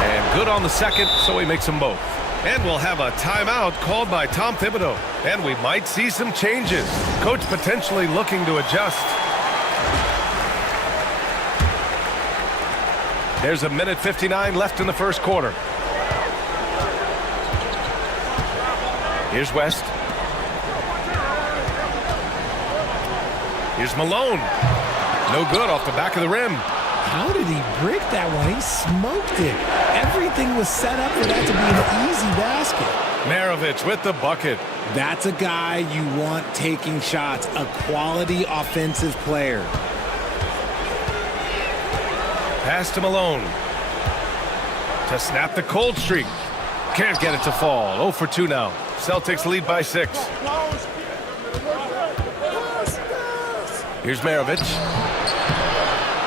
And good on the second, so he makes them both. And we'll have a timeout called by Tom Thibodeau. And we might see some changes. Coach potentially looking to adjust. There's a minute 59 left in the first quarter. Here's West. Here's Malone. No good off the back of the rim. How did he break that one? He smoked it. Everything was set up for that to be an easy basket. Maravich with the bucket. That's a guy you want taking shots, a quality offensive player. Pass to Malone. To snap the cold streak. Can't get it to fall. 0 for 2 now. Celtics lead by 6. Here's Maravich.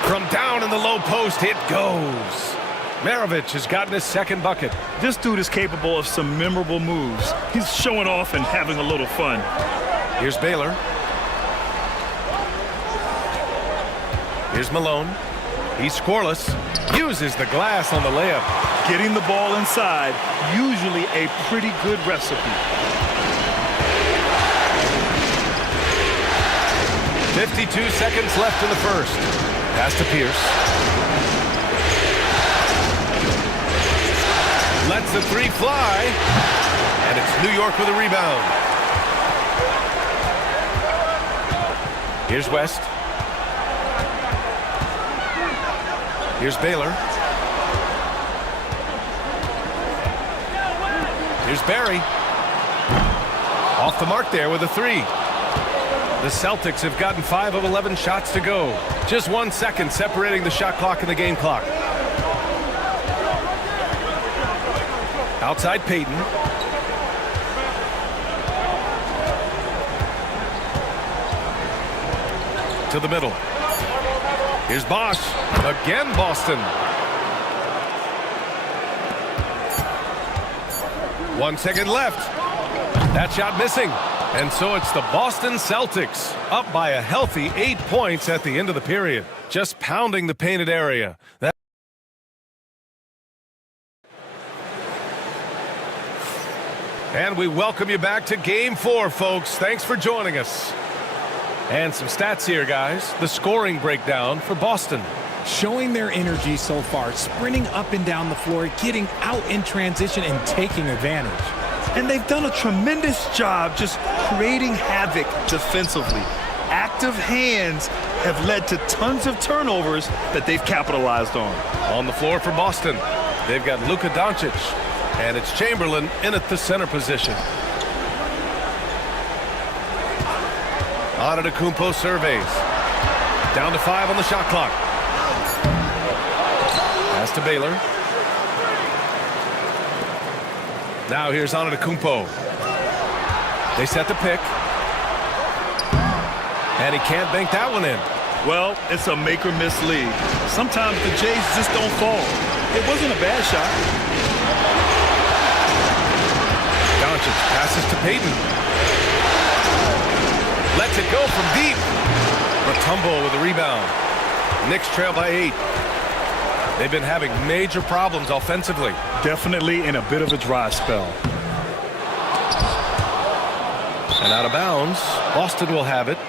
From down in the low post, it goes. Maravich has gotten his second bucket. This dude is capable of some memorable moves. He's showing off and having a little fun. Here's Baylor. Here's Malone. He's scoreless. Uses the glass on the layup. Getting the ball inside, usually a pretty good recipe. 52 seconds left in the first. Pass to Pierce. Lets the three fly. And it's New York with a rebound. Here's West. Here's Baylor. Here's Barry. Off the mark there with a three. The Celtics have gotten 5 of 11 shots to go. Just 1 second separating the shot clock and the game clock. Outside Payton. To the middle. Here's Bosch. Again Boston. 1 second left. That shot missing. And so it's the Boston Celtics up by a healthy 8 points at the end of the period. Just pounding the painted area. And we welcome you back to Game 4, folks. Thanks for joining us. And some stats here, guys. The scoring breakdown for Boston. Showing their energy so far, sprinting up and down the floor, getting out in transition and taking advantage. And they've done a tremendous job just creating havoc defensively. Active hands have led to tons of turnovers that they've capitalized on. On the floor for Boston, they've got Luka Doncic, and it's Chamberlain in at the center position. Antetokounmpo surveys. Down to 5 on the shot clock. Pass to Baylor. Now here's Antetokounmpo. They set the pick. And he can't bank that one in. Well, it's a make-or-miss league. Sometimes the Jays just don't fall. It wasn't a bad shot. Doncic passes to Payton. Lets it go from deep. Mutombo with a rebound. Knicks trail by 8. They've been having major problems offensively. Definitely in a bit of a dry spell. And out of bounds, Boston will have it.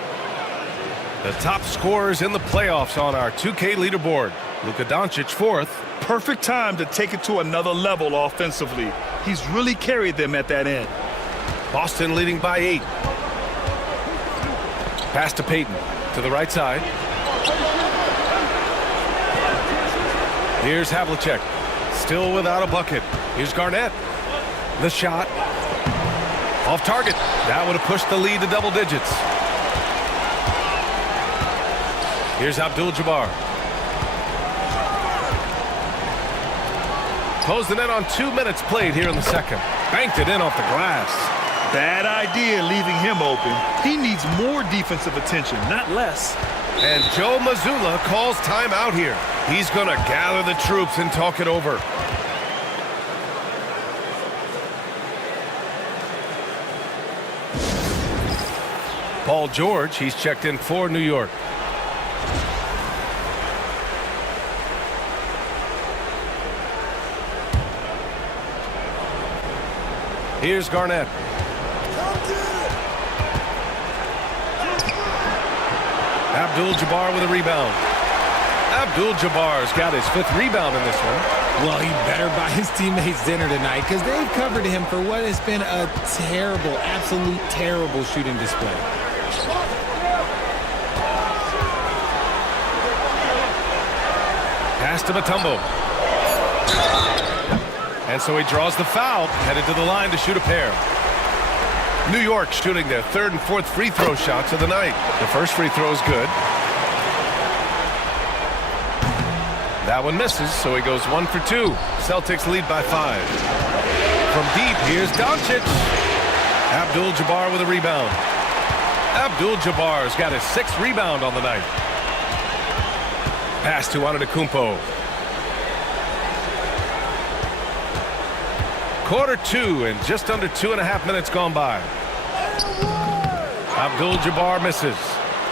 The top scorers in the playoffs on our 2K leaderboard. Luka Doncic 4th. Perfect time to take it to another level offensively. He's really carried them at that end. Boston leading by 8. Pass to Payton to the right side. Here's Havlicek, still without a bucket. Here's Garnett. The shot. Off target. That would have pushed the lead to double digits. Here's Abdul-Jabbar. Closed the net on 2 minutes played here in the second. Banked it in off the glass. Bad idea leaving him open. He needs more defensive attention, not less. And Joe Mazzulla calls timeout here. He's going to gather the troops and talk it over. Paul George, he's checked in for New York. Here's Garnett. Abdul-Jabbar with a rebound. Abdul-Jabbar's got his 5th rebound in this one. Well, he better buy his teammates dinner tonight because they've covered him for what has been a terrible, absolute terrible shooting display. Pass to Mutombo. And so he draws the foul, headed to the line to shoot a pair. New York shooting their 3rd and 4th free throw shots of the night. The first free throw is good. That one misses, so he goes 1 for 2. Celtics lead by 5. From deep, here's Doncic. Abdul-Jabbar with a rebound. Abdul-Jabbar's got his 6th rebound on the night. Pass to Antetokounmpo. Quarter 2 and just under 2.5 minutes gone by. Abdul-Jabbar misses.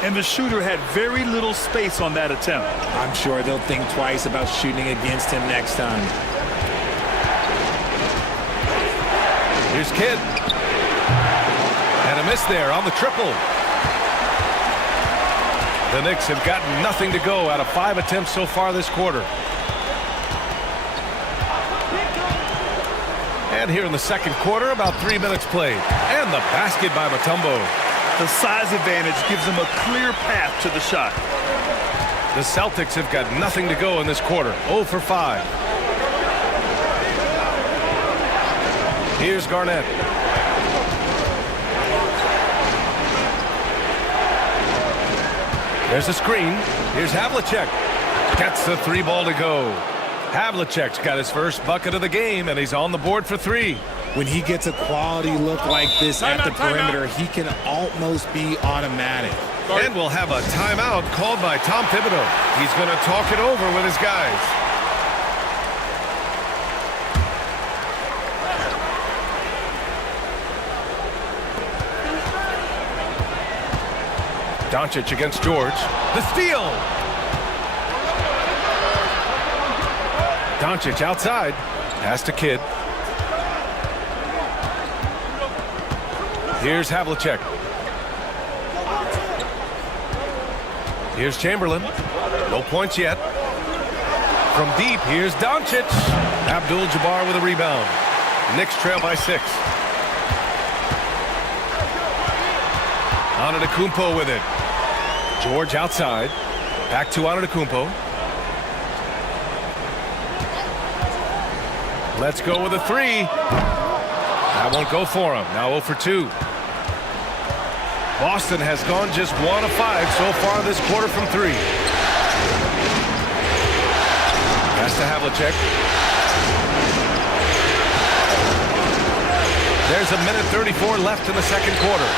And the shooter had very little space on that attempt. I'm sure they'll think twice about shooting against him next time. Here's Kidd. And a miss there on the triple. The Knicks have gotten nothing to go out of 5 attempts so far this quarter. And here in the second quarter, about 3 minutes played. And the basket by Mutombo. The size advantage gives him a clear path to the shot. The Celtics have got nothing to go in this quarter. 0 for 5. Here's Garnett. There's a screen. Here's Havlicek. Gets the 3 ball to go. Havlicek's got his first bucket of the game, and he's on the board for 3. When he gets a quality look like this at the perimeter, he can almost be automatic. And we'll have a timeout called by Tom Thibodeau. He's going to talk it over with his guys. Doncic against George. The steal. Doncic outside. Pass to Kidd. Here's Havlicek. Here's Chamberlain. No points yet. From deep, here's Doncic. Abdul-Jabbar with a rebound. Knicks trail by 6. Antetokounmpo with it. George outside. Back to Antetokounmpo. Let's go with a 3. That won't go for him. Now 0 for 2. Boston has gone just 1 of 5 so far this quarter from 3. Pass to Havlicek. There's a minute 34 left in the second quarter.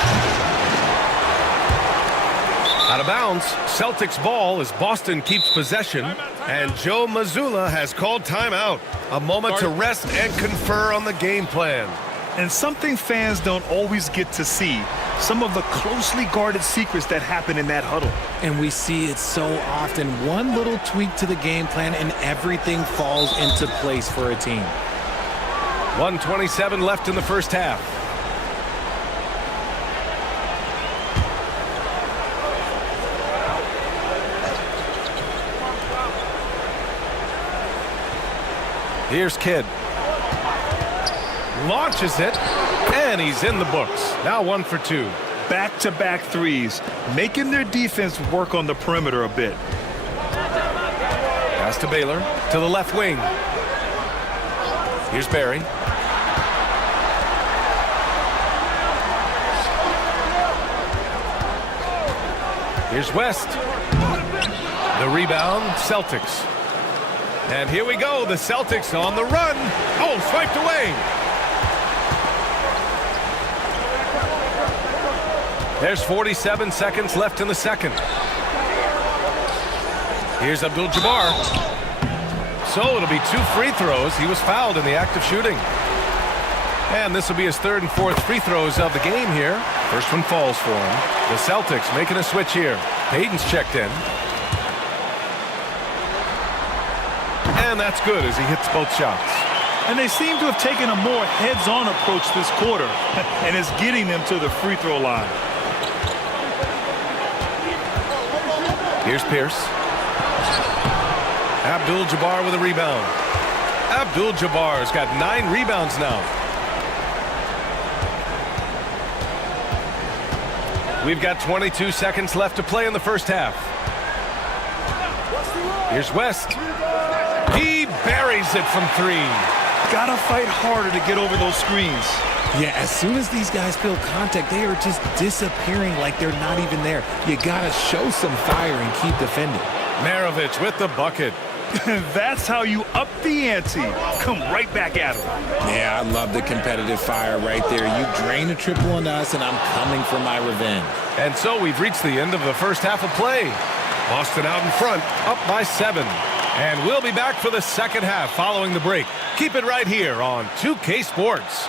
Out of bounds, Celtics ball as Boston keeps possession, and Joe Mazzulla has called timeout. A moment to rest and confer on the game plan. And something fans don't always get to see, some of the closely guarded secrets that happen in that huddle. And we see it so often. One little tweak to the game plan and everything falls into place for a team. 1:27 left in the first half. Here's Kidd. Launches it, and he's in the books. Now 1 for 2. Back-to-back threes, making their defense work on the perimeter a bit. Pass to Baylor, to the left wing. Here's Barry. Here's West. The rebound, Celtics. And here we go, the Celtics on the run. Oh, swiped away. There's 47 seconds left in the second. Here's Abdul-Jabbar. So it'll be 2 free throws. He was fouled in the act of shooting. And this will be his 3rd and 4th free throws of the game here. First one falls for him. The Celtics making a switch here. Payton's checked in. And that's good as he hits both shots. And they seem to have taken a more heads-on approach this quarter, and it's getting them to the free throw line. Here's Pierce. Abdul-Jabbar with a rebound. Abdul-Jabbar's got 9 rebounds now. We've got 22 seconds left to play in the first half. Here's West. He buries it from 3. Gotta fight harder to get over those screens. Yeah, as soon as these guys feel contact, they are just disappearing like they're not even there. You gotta show some fire and keep defending. Maravich with the bucket. That's how you up the ante. Come right back at him. Yeah, I love the competitive fire right there. You drain a triple on us, and I'm coming for my revenge. And so we've reached the end of the first half of play. Boston out in front, up by 7. And we'll be back for the second half following the break. Keep it right here on 2K Sports.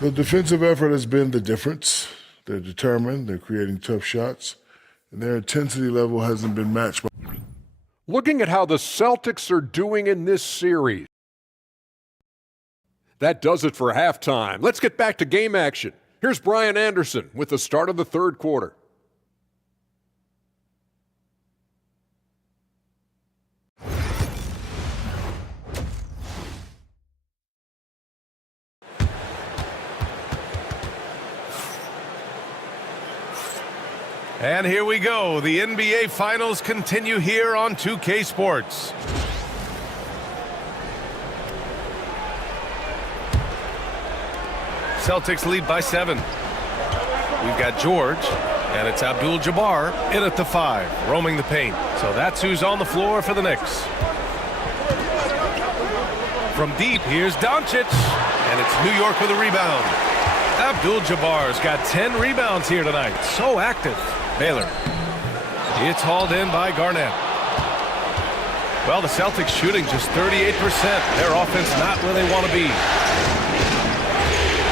The defensive effort has been the difference. They're determined, they're creating tough shots, and their intensity level hasn't been matched. Looking at how the Celtics are doing in this series. That does it for halftime. Let's get back to game action. Here's Brian Anderson with the start of the third quarter. And here we go. The NBA Finals continue here on 2K Sports. Celtics lead by 7. We've got George, and it's Abdul-Jabbar in at the 5, roaming the paint. So that's who's on the floor for the Knicks. From deep, here's Doncic, and it's New York with a rebound. Abdul-Jabbar's got 10 rebounds here tonight. So active. Baylor. It's hauled in by Garnett. Well, the Celtics shooting just 38%. Their offense not where they want to be.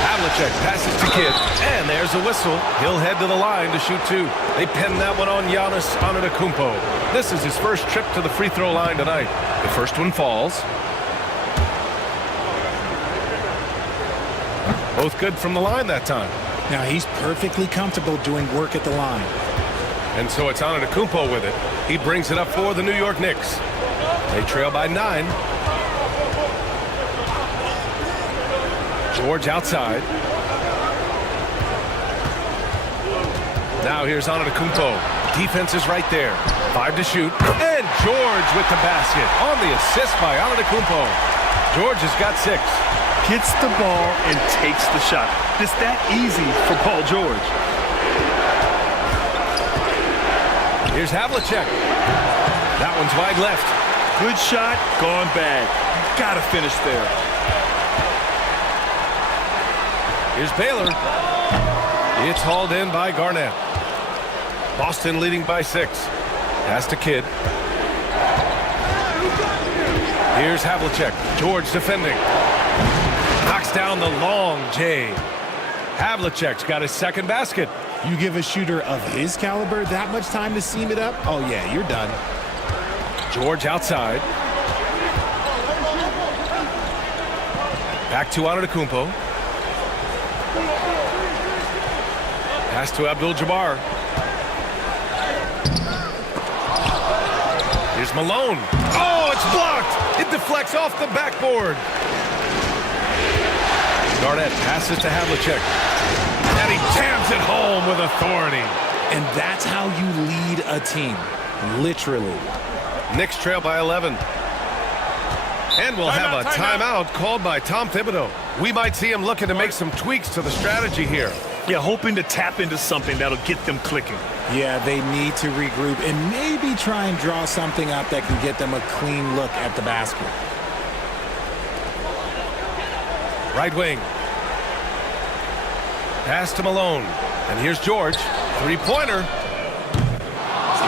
Havlicek passes to Kidd, and there's a whistle. He'll head to the line to shoot 2. They pin that one on Giannis Antetokounmpo. This is his first trip to the free throw line tonight. The first one falls. Both good from the line that time. Now he's perfectly comfortable doing work at the line. And so it's Antetokounmpo with it. He brings it up for the New York Knicks. They trail by 9. George outside. Now here's Antetokounmpo. Defense is right there. 5 to shoot. And George with the basket on the assist by Antetokounmpo. George has got 6. Gets the ball and takes the shot. It's that easy for Paul George. Here's Havlicek. That one's wide left. Good shot, gone bad. Gotta finish there. Here's Baylor. It's hauled in by Garnett. Boston leading by 6. Pass to Kidd. Here's Havlicek. George defending. Knocks down the long J. Havlicek's got his second basket. You give a shooter of his caliber that much time to seam it up? Oh, yeah, you're done. George outside. Back to Antetokounmpo. Pass to Abdul-Jabbar. Here's Malone. Oh, it's blocked. It deflects off the backboard. Garnett passes to Havlicek. And he jams it home with authority. And that's how you lead a team. Literally. Knicks trail by 11. And we'll have a timeout called by Tom Thibodeau. We might see him looking to make some tweaks to the strategy here. Yeah, hoping to tap into something that'll get them clicking. Yeah, they need to regroup and maybe try and draw something up that can get them a clean look at the basket. Right wing. Pass to Malone. And here's George. 3-pointer.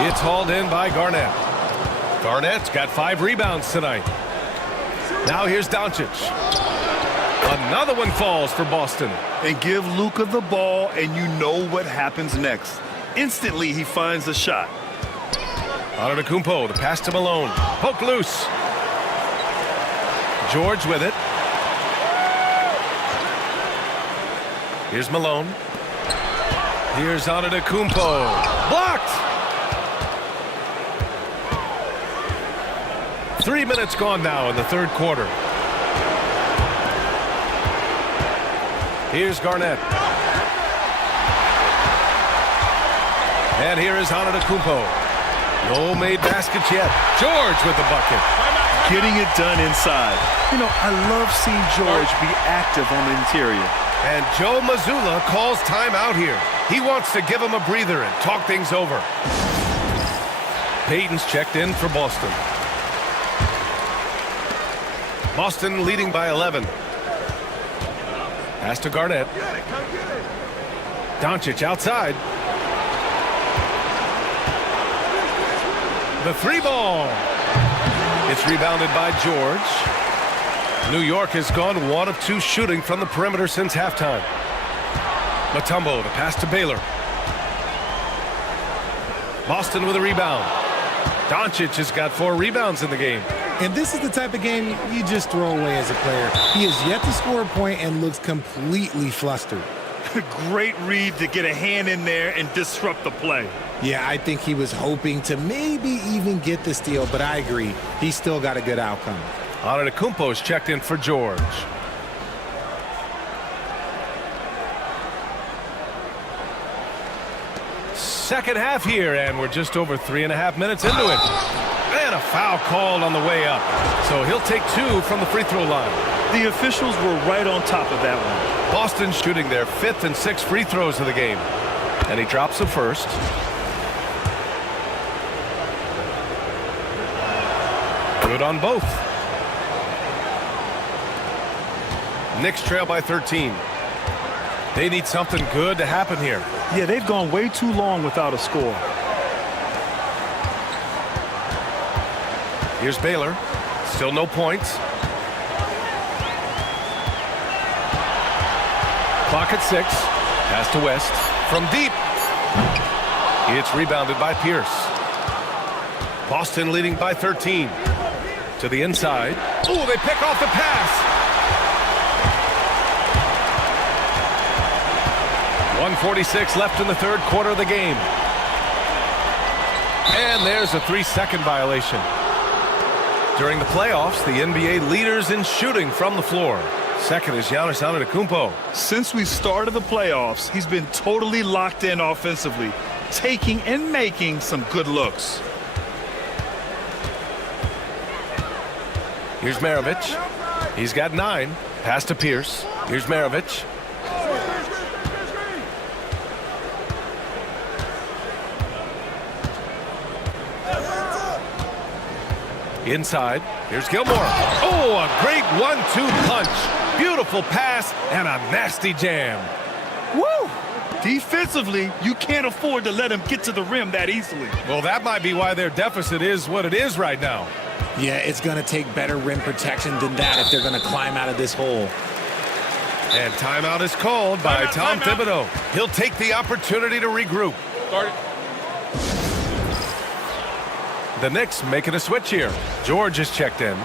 It's hauled in by Garnett. Garnett's got 5 rebounds tonight. Now here's Doncic. Another one falls for Boston. And give Luka the ball, and you know what happens next. Instantly, he finds the shot. Antetokounmpo, the pass to Malone. Poke loose. George with it. Here's Malone. Here's Antetokounmpo. Blocked! 3 minutes gone now in the third quarter. Here's Garnett. And here is Antetokounmpo. No made baskets yet. George with the bucket. Getting it done inside. You know, I love seeing George be active on the interior. And Joe Mazzulla calls timeout here. He wants to give him a breather and talk things over. Payton's checked in for Boston. Boston leading by 11. Pass to Garnett. Doncic outside. The 3 ball. It's rebounded by George. New York has gone 1 of 2 shooting from the perimeter since halftime. Mutombo, the pass to Baylor. Boston with a rebound. Doncic has got 4 rebounds in the game. And this is the type of game you just throw away as a player. He has yet to score a point and looks completely flustered. Great read to get a hand in there and disrupt the play. Yeah, I think he was hoping to maybe even get the steal, but I agree. He's still got a good outcome. Antetokounmpo's checked in for George. Second half here, and we're just over 3.5 minutes into it. And a foul called on the way up. So he'll take 2 from the free throw line. The officials were right on top of that one. Boston shooting their 5th and 6th free throws of the game. And he drops the first. Good on both. Knicks trail by 13. They need something good to happen here. Yeah, they've gone way too long without a score. Here's Baylor. Still no points. Clock at 6. Pass to West. From deep. It's rebounded by Pierce. Boston leading by 13. To the inside. Oh, they pick off the pass. 1:46 left in the third quarter of the game. And there's a 3-second violation. During the playoffs, the NBA leaders in shooting from the floor. Second is Giannis Antetokounmpo. Since we started the playoffs, he's been totally locked in offensively, taking and making some good looks. Here's Maravich. He's got 9. Pass to Pierce. Here's Maravich. Inside. Here's Gilmore. Oh, a great 1-2 punch. Beautiful pass and a nasty jam. Woo! Defensively, you can't afford to let him get to the rim that easily. Well, that might be why their deficit is what it is right now. Yeah, it's going to take better rim protection than that if they're going to climb out of this hole. And timeout is called by Tom Thibodeau. He'll take the opportunity to regroup. The Knicks making a switch here. George is checked in.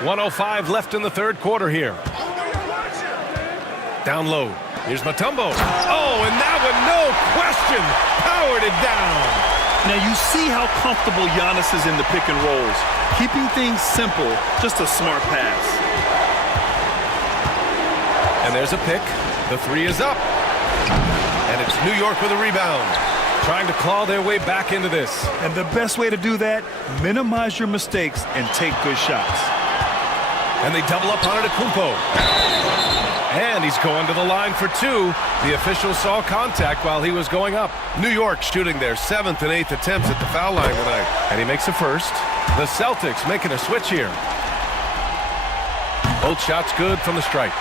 .105 left in the third quarter here. Down low. Here's Mutombo. Oh, and that one, no question, powered it down. Now you see how comfortable Giannis is in the pick and rolls. Keeping things simple, just a smart pass. And there's a pick. The 3 is up. And it's New York with a rebound. Trying to claw their way back into this. And the best way to do that, minimize your mistakes and take good shots. And they double up on Antetokounmpo. And he's going to the line for 2. The official saw contact while he was going up. New York shooting their 7th and 8th attempts at the foul line tonight. And he makes a first. The Celtics making a switch here. Both shots good from the strike.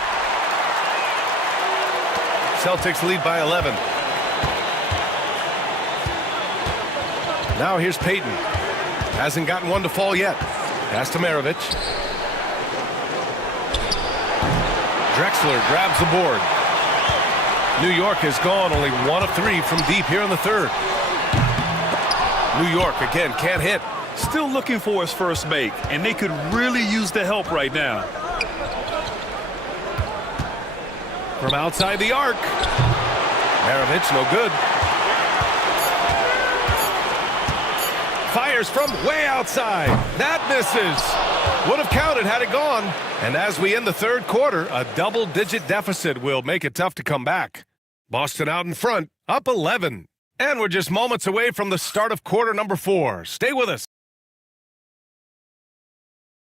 Celtics lead by 11. Now here's Payton. Hasn't gotten one to fall yet. Pass to Maravich. Drexler grabs the board. New York has gone only 1 of 3 from deep here in the third. New York again can't hit. Still looking for his first make, and they could really use the help right now. From outside the arc. Maravich no good. Fires from way outside. That misses. Would have counted had it gone. And as we end the third quarter, a double-digit deficit will make it tough to come back. Boston out in front, up 11. And we're just moments away from the start of quarter number 4. Stay with us.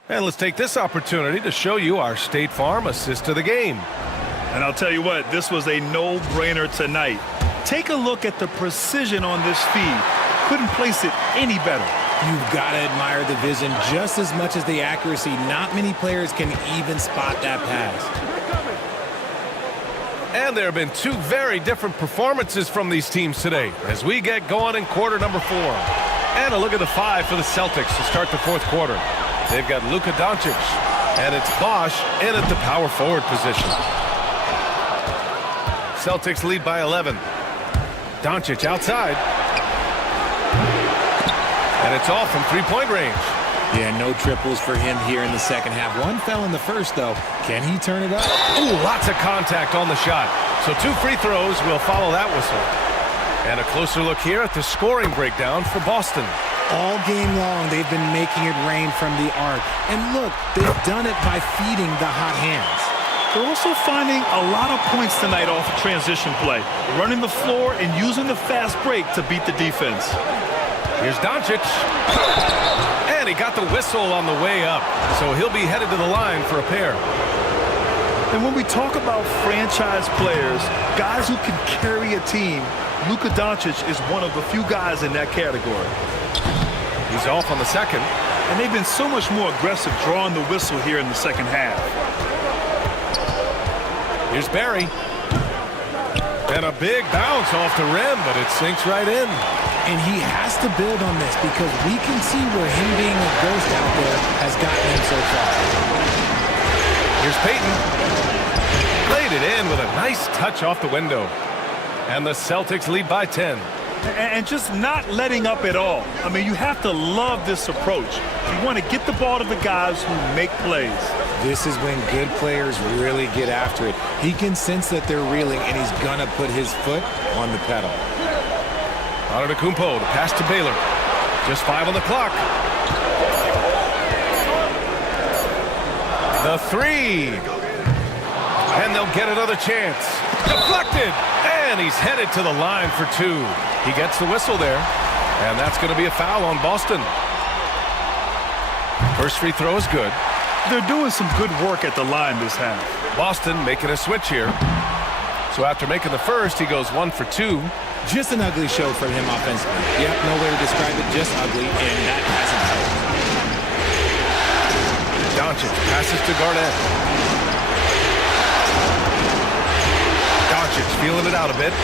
And let's take this opportunity to show you our State Farm assist to the game. And I'll tell you what, this was a no-brainer tonight. Take a look at the precision on this feed. Couldn't place it any better. You've got to admire the vision just as much as the accuracy. Not many players can even spot that pass. And there have been 2 very different performances from these teams today as we get going in quarter number 4. And a look at the 5 for the Celtics to start the fourth quarter. They've got Luka Doncic, and it's Bosh in at the power forward position. Celtics lead by 11. Doncic outside. And it's all from three-point range. Yeah, no triples for him here in the second half. One fell in the first, though. Can he turn it up? Ooh, lots of contact on the shot. So 2 free throws will follow that whistle. And a closer look here at the scoring breakdown for Boston. All game long, they've been making it rain from the arc. And look, they've done it by feeding the hot hands. They're also finding a lot of points tonight off of transition play, running the floor and using the fast break to beat the defense. Here's Doncic. And he got the whistle on the way up, so he'll be headed to the line for a pair. And when we talk about franchise players, guys who can carry a team, Luka Doncic is one of the few guys in that category. He's off on the second. And they've been so much more aggressive drawing the whistle here in the second half. Here's Barry. And a big bounce off the rim, but it sinks right in. And he has to build on this because we can see where him being a ghost out there has gotten him so far. Here's Payton. Laid it in with a nice touch off the window. And the Celtics lead by 10. And just not letting up at all. I mean, you have to love this approach. You want to get the ball to the guys who make plays. This is when good players really get after it. He can sense that they're reeling, and he's going to put his foot on the pedal. Antetokounmpo to pass to Baylor. Just 5 on the clock. The 3. And they'll get another chance. Deflected. And he's headed to the line for 2. He gets the whistle there. And that's going to be a foul on Boston. First free throw is good. They're doing some good work at the line this half. Boston making a switch here. So after making the first, he goes 1 for 2. Just an ugly show from him offensively. Yep, no way to describe it, just ugly, and that hasn't helped. Doncic passes to Garnett. Doncic feeling it out a bit.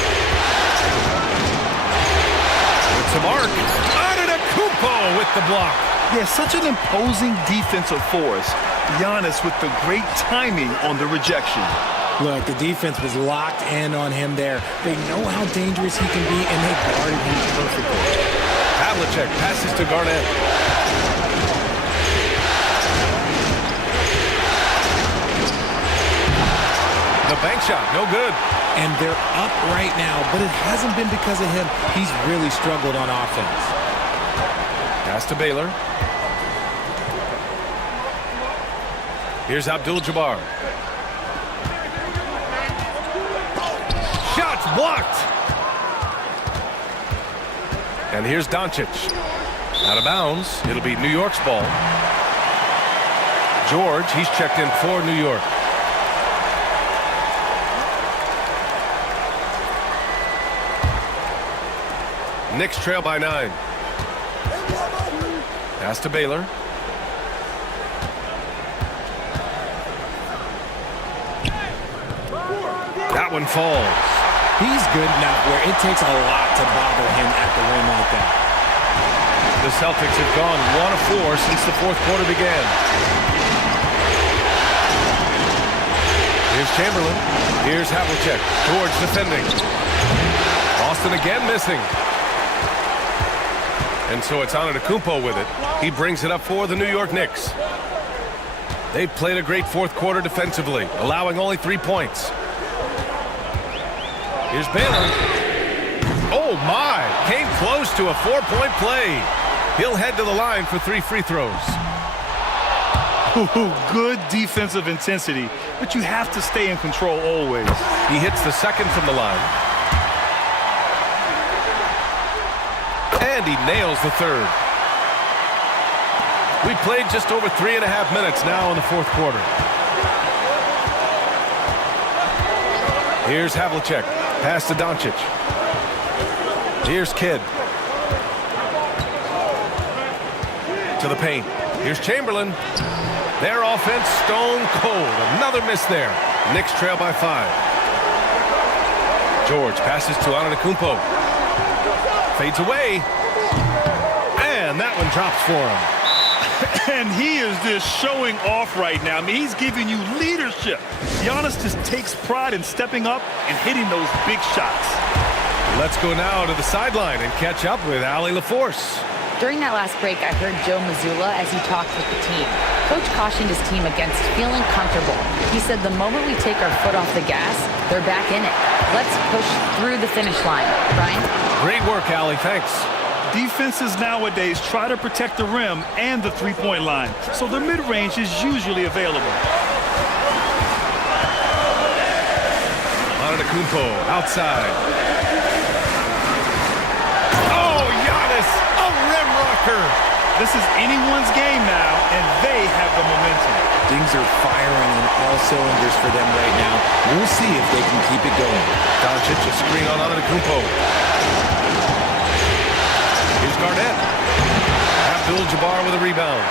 With some arc. Antetokounmpo with the block. Yeah, such an imposing defensive force. Giannis with the great timing on the rejection. Look, the defense was locked in on him there. They know how dangerous he can be, and they guarded him perfectly. Havlicek passes to Garnett. The bank shot, no good. And they're up right now, but it hasn't been because of him. He's really struggled on offense. Pass to Baylor. Here's Abdul-Jabbar. Shots blocked. And here's Doncic. Out of bounds. It'll be New York's ball. George, he's checked in for New York. Knicks trail by 9. Pass to Baylor. That one falls. He's good enough where it takes a lot to bother him at the rim like that. The Celtics have gone 1 of 4 since the fourth quarter began. Here's Chamberlain. Here's Havlicek. George defending. Boston again missing. And so it's Antetokounmpo with it. He brings it up for the New York Knicks. They've played a great fourth quarter defensively, allowing only 3 points. Here's Baylor. Oh, my. Came close to a 4-point play. He'll head to the line for 3 free throws. Good defensive intensity, but you have to stay in control always. He hits the second from the line. And he nails the third. We played just over 3.5 minutes now in the fourth quarter. Here's Havlicek. Pass to Doncic. Here's Kidd. To the paint. Here's Chamberlain. Their offense stone cold. Another miss there. Knicks trail by 5. George passes to Antetokounmpo. Fades away. And that one drops for him. And he is just showing off right now. I mean, he's giving you leadership. Giannis just takes pride in stepping up and hitting those big shots. Let's go now to the sideline and catch up with Allie LaForce. During that last break, I heard Joe Mazzulla as he talked with the team. Coach cautioned his team against feeling comfortable. He said the moment we take our foot off the gas, they're back in it. Let's push through the finish line. Brian? Great work, Allie. Thanks. Defenses nowadays try to protect the rim and the three-point line, so the mid-range is usually available. Antetokounmpo outside. Oh, Giannis, a rim rocker. This is anyone's game now, and they have the momentum. Things are firing on all cylinders for them right now. We'll see if they can keep it going. Doncic, a screen on Antetokounmpo. Here's Garnett. Abdul-Jabbar with a rebound.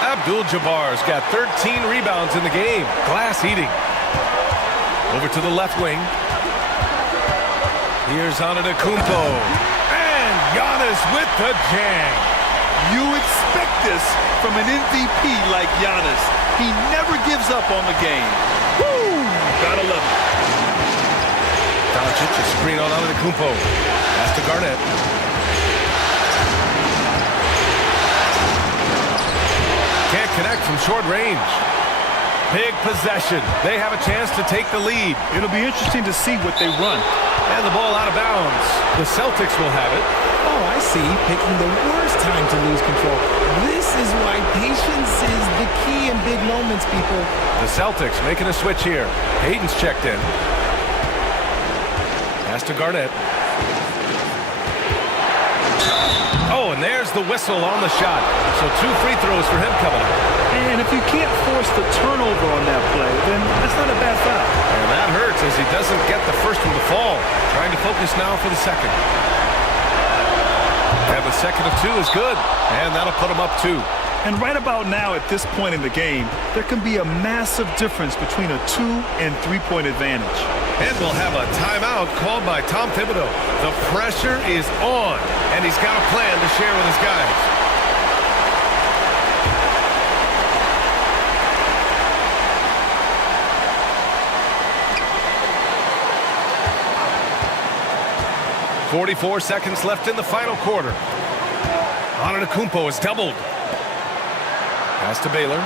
Abdul-Jabbar's got 13 rebounds in the game. Glass eating. Over to the left wing. Here's Antetokounmpo. And Giannis with the jam. You expect this from an MVP like Giannis. He never gives up on the game. Woo! Gotta love it. Doncic, a screen on Antetokounmpo. Pass to Garnett. Can't connect from short range. Big possession. They have a chance to take the lead. It'll be interesting to see what they run. And the ball out of bounds. The Celtics will have it. Oh, I see. Picking the worst time to lose control. This is why patience is the key in big moments, people. The Celtics making a switch here. Hayden's checked in. Pass to Garnett. Oh, and there's the whistle on the shot. So 2 free throws for him coming up. And if you can't force the turnover on that play, then that's not a bad foul. And that hurts as he doesn't get the first one to fall. Trying to focus now for the second. And the second of 2 is good. And that'll put him up 2. And right about now, at this point in the game, there can be a massive difference between a 2- and 3-point advantage. And we'll have a timeout called by Tom Thibodeau. The pressure is on, and he's got a plan to share with his guys. .44 seconds left in the final quarter. Antetokounmpo is doubled. Pass to Baylor.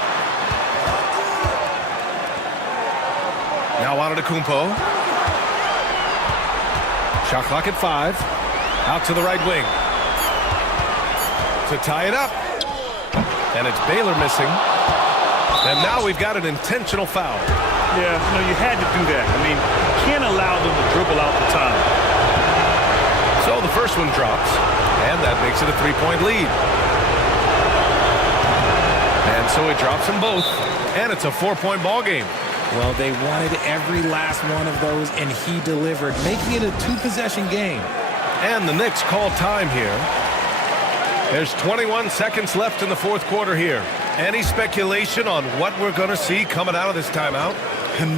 Now Antetokounmpo. Shot clock at 5. Out to the right wing. To tie it up. And it's Baylor missing. And now we've got an intentional foul. Yeah, you had to do that. I mean, you can't allow them to dribble out the time. So the first one drops. And that makes it a 3-point lead. And so it drops them both. And it's a 4-point ball game. Well, they wanted every last one of those, and he delivered, making it a 2-possession game. And the Knicks call time here. There's 21 seconds left in the fourth quarter here. Any speculation on what we're going to see coming out of this timeout?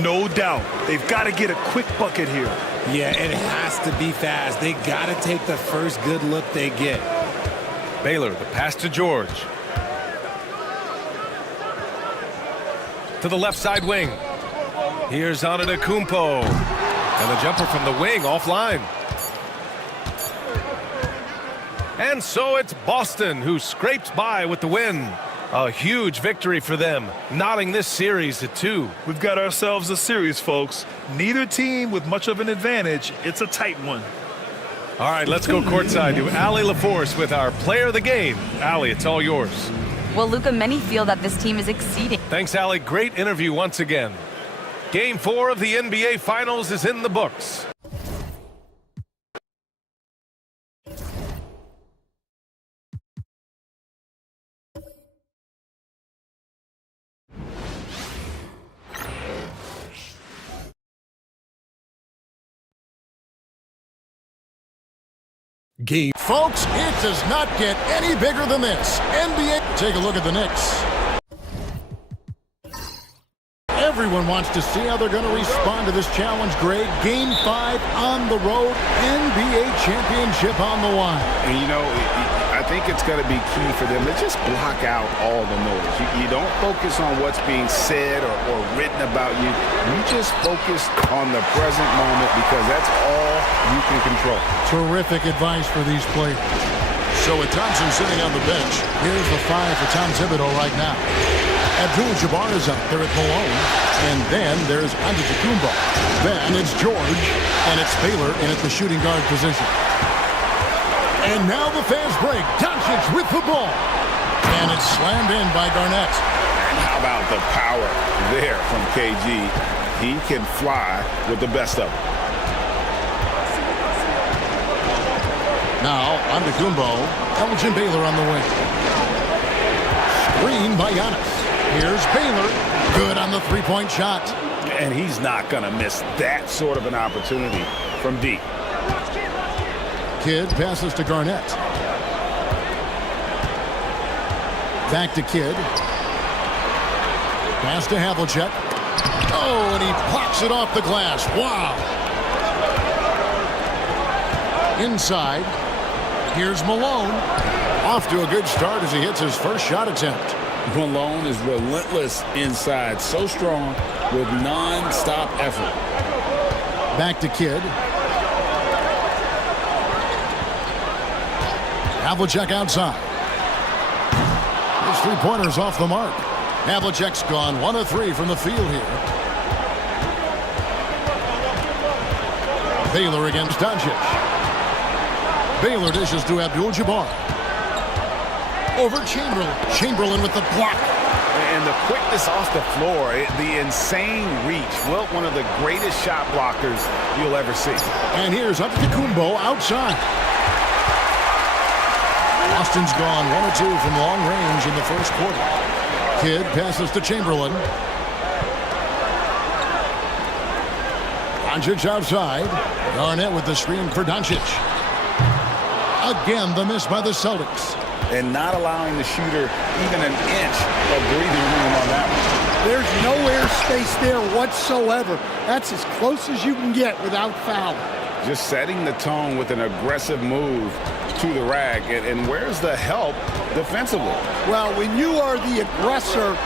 No doubt. They've got to get a quick bucket here. Yeah, it has to be fast. They got to take the first good look they get. Baylor, the pass to George. To the left side wing. Here's Antetokounmpo. And the jumper from the wing offline. And so it's Boston who scrapes by with the win. A huge victory for them, knotting this series at 2. We've got ourselves a series, folks. Neither team with much of an advantage. It's a tight one. All right, let's go courtside to Allie LaForce with our player of the game. Allie, it's all yours. Well, Luka, many feel that this team is exceeding. Thanks, Allie. Great interview once again. Game 4 of the NBA Finals is in the books. Game. Folks, it does not get any bigger than this. NBA. Take a look at the Knicks. Everyone wants to see how they're going to respond to this challenge, Greg. Game 5 on the road, NBA championship on the line. And, you know, I think it's going to be key for them to just block out all the noise. You don't focus on what's being said or written about you. You just focus on the present moment because that's all you can control. Terrific advice for these players. So with Thompson sitting on the bench, here's the 5 for Tom Thibodeau right now. Abdul-Jabbar is out there at Malone. And then there's Antetokounmpo. Then it's George. And it's Baylor in at the shooting guard position. And now the fast break. Doncic with the ball. And it's slammed in by Garnett. And how about the power there from KG? He can fly with the best of them. Now, Antetokounmpo. Elgin Baylor on the wing. Screen by Giannis. Here's Baylor. Good on the three-point shot. And he's not going to miss that sort of an opportunity from deep. Kidd passes to Garnett. Back to Kidd. Pass to Havlicek. Oh, and he pops it off the glass. Wow. Inside. Here's Malone. Off to a good start as he hits his first shot attempt. Malone is relentless inside, so strong with non-stop effort. Back to Kidd. Havlicek outside. His three-pointer's off the mark. Havlicek's gone 1 of 3 from the field here. Baylor against Doncic. Baylor dishes to Abdul-Jabbar. Over Chamberlain. Chamberlain with the block. And the quickness off the floor, the insane reach. Wilt, one of the greatest shot blockers you'll ever see. And here's Antetokounmpo outside. Boston's gone 1 of 2 from long range in the first quarter. Kidd passes to Chamberlain. Doncic outside. Garnett with the screen for Doncic. Again, the miss by the Celtics. And not allowing the shooter even an inch of breathing room on that one. There's no air space there whatsoever. That's as close as you can get without foul. Just setting the tone with an aggressive move to the rack. And where's the help defensively? Well, when you are the aggressor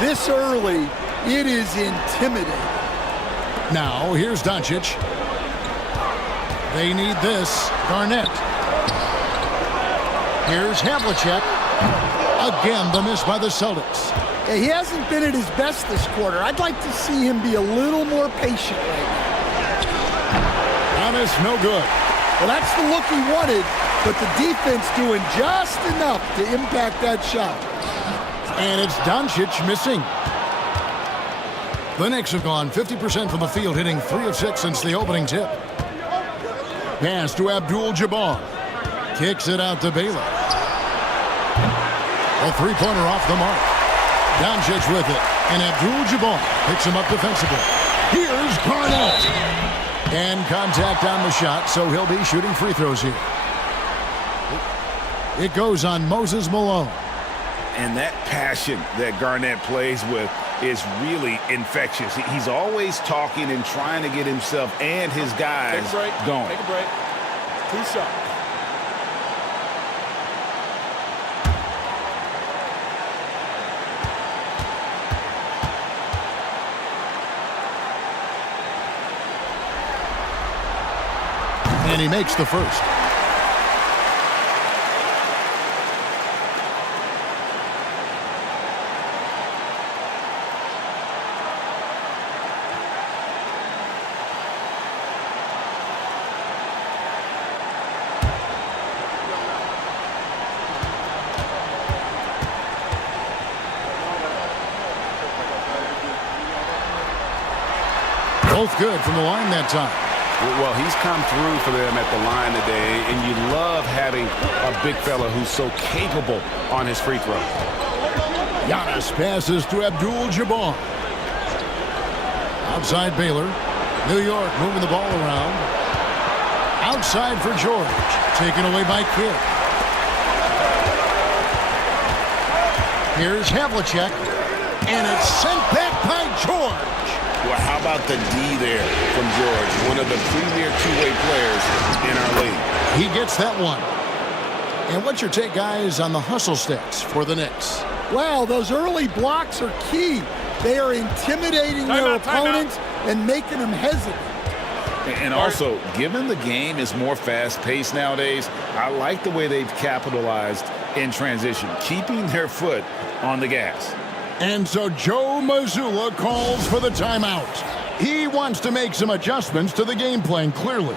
this early, it is intimidating. Now, here's Doncic. They need this. Garnett. Here's Havlicek. Again, the miss by the Celtics. Yeah, he hasn't been at his best this quarter. I'd like to see him be a little more patient right now. Giannis, no good. Well, that's the look he wanted, but the defense doing just enough to impact that shot. And it's Doncic missing. The Knicks have gone 50% from the field, hitting 3 of 6 since the opening tip. Pass to Abdul-Jabbar. Kicks it out to Baylor. A three-pointer off the mark. Doncic with it. And Abdul-Jabbar picks him up defensively. Here's Garnett. And contact on the shot, so he'll be shooting free throws here. It goes on Moses Malone. And that passion that Garnett plays with is really infectious. He's always talking and trying to get himself and his guys going. Take a break. 2 shots. And he makes the first. Both good from the line that time. Well, he's come through for them at the line today, and you love having a big fella who's so capable on his free throw. Giannis passes to Abdul-Jabbar. Outside Baylor. New York moving the ball around. Outside for George. Taken away by Kidd. Here's Havlicek. And it's sent back by George. Well, how about the D there from George, one of the premier two-way players in our league. He gets that one. And what's your take, guys, on the hustle stats for the Knicks? Well, those early blocks are key. They are intimidating their opponents and making them hesitant. And also, given the game is more fast-paced nowadays, I like the way they've capitalized in transition, keeping their foot on the gas. And so Joe Mazzulla calls for the timeout. He wants to make some adjustments to the game plan, clearly.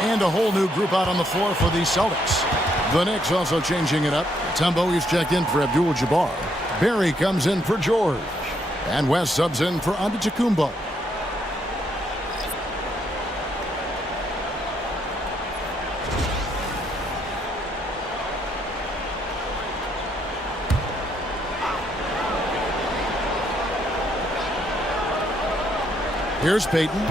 And a whole new group out on the floor for the Celtics. The Knicks also changing it up. Tumbo is checked in for Abdul-Jabbar. Barry comes in for George. And West subs in for Antetokounmpo. Here's Peyton.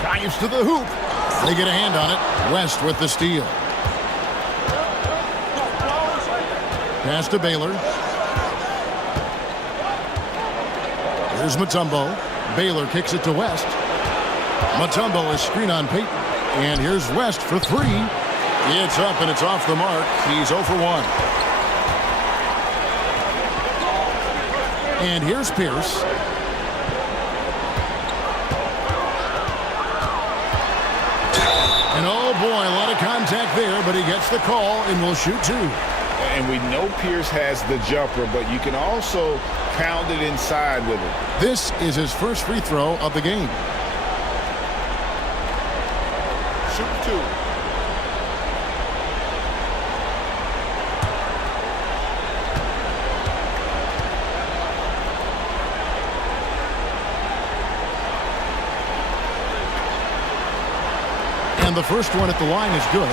Drives to the hoop. They get a hand on it. West with the steal. Pass to Baylor. Here's Mutombo. Baylor kicks it to West. Mutombo is screen on Peyton. And here's West for three. It's up and it's off the mark. He's 0 for 1. And here's Pierce. And oh boy, a lot of contact there, but he gets the call and will shoot two. And we know Pierce has the jumper, but you can also pound it inside with it. This is his first free throw of the game. Shoot two. And the first one at the line is good.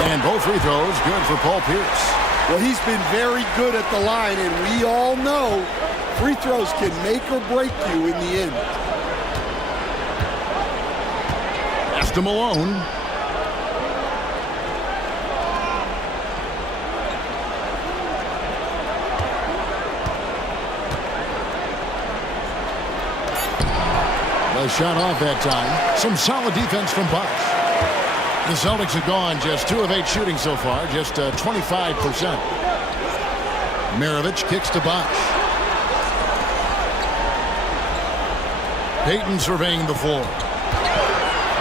And both free throws good for Paul Pierce. Well, he's been very good at the line, and we all know free throws can make or break you in the end. Pass to Malone. The shot off that time. Some solid defense from Bosch. The Celtics have gone just 2 of 8 shooting so far, just 25%. Maravich kicks to Bosch. Payton surveying the floor.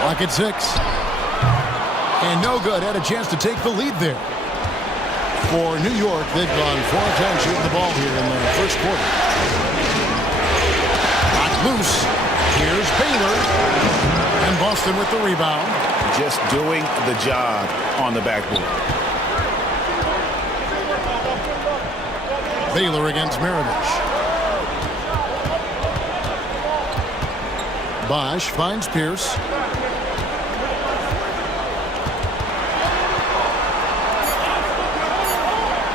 Lock at 6. And no good. Had a chance to take the lead there. For New York, they've gone 4 of 10 shooting the ball here in the first quarter. Knocked loose. Here's Baylor. And Boston with the rebound. Just doing the job on the backboard. Baylor against Maravich. Bosch finds Pierce.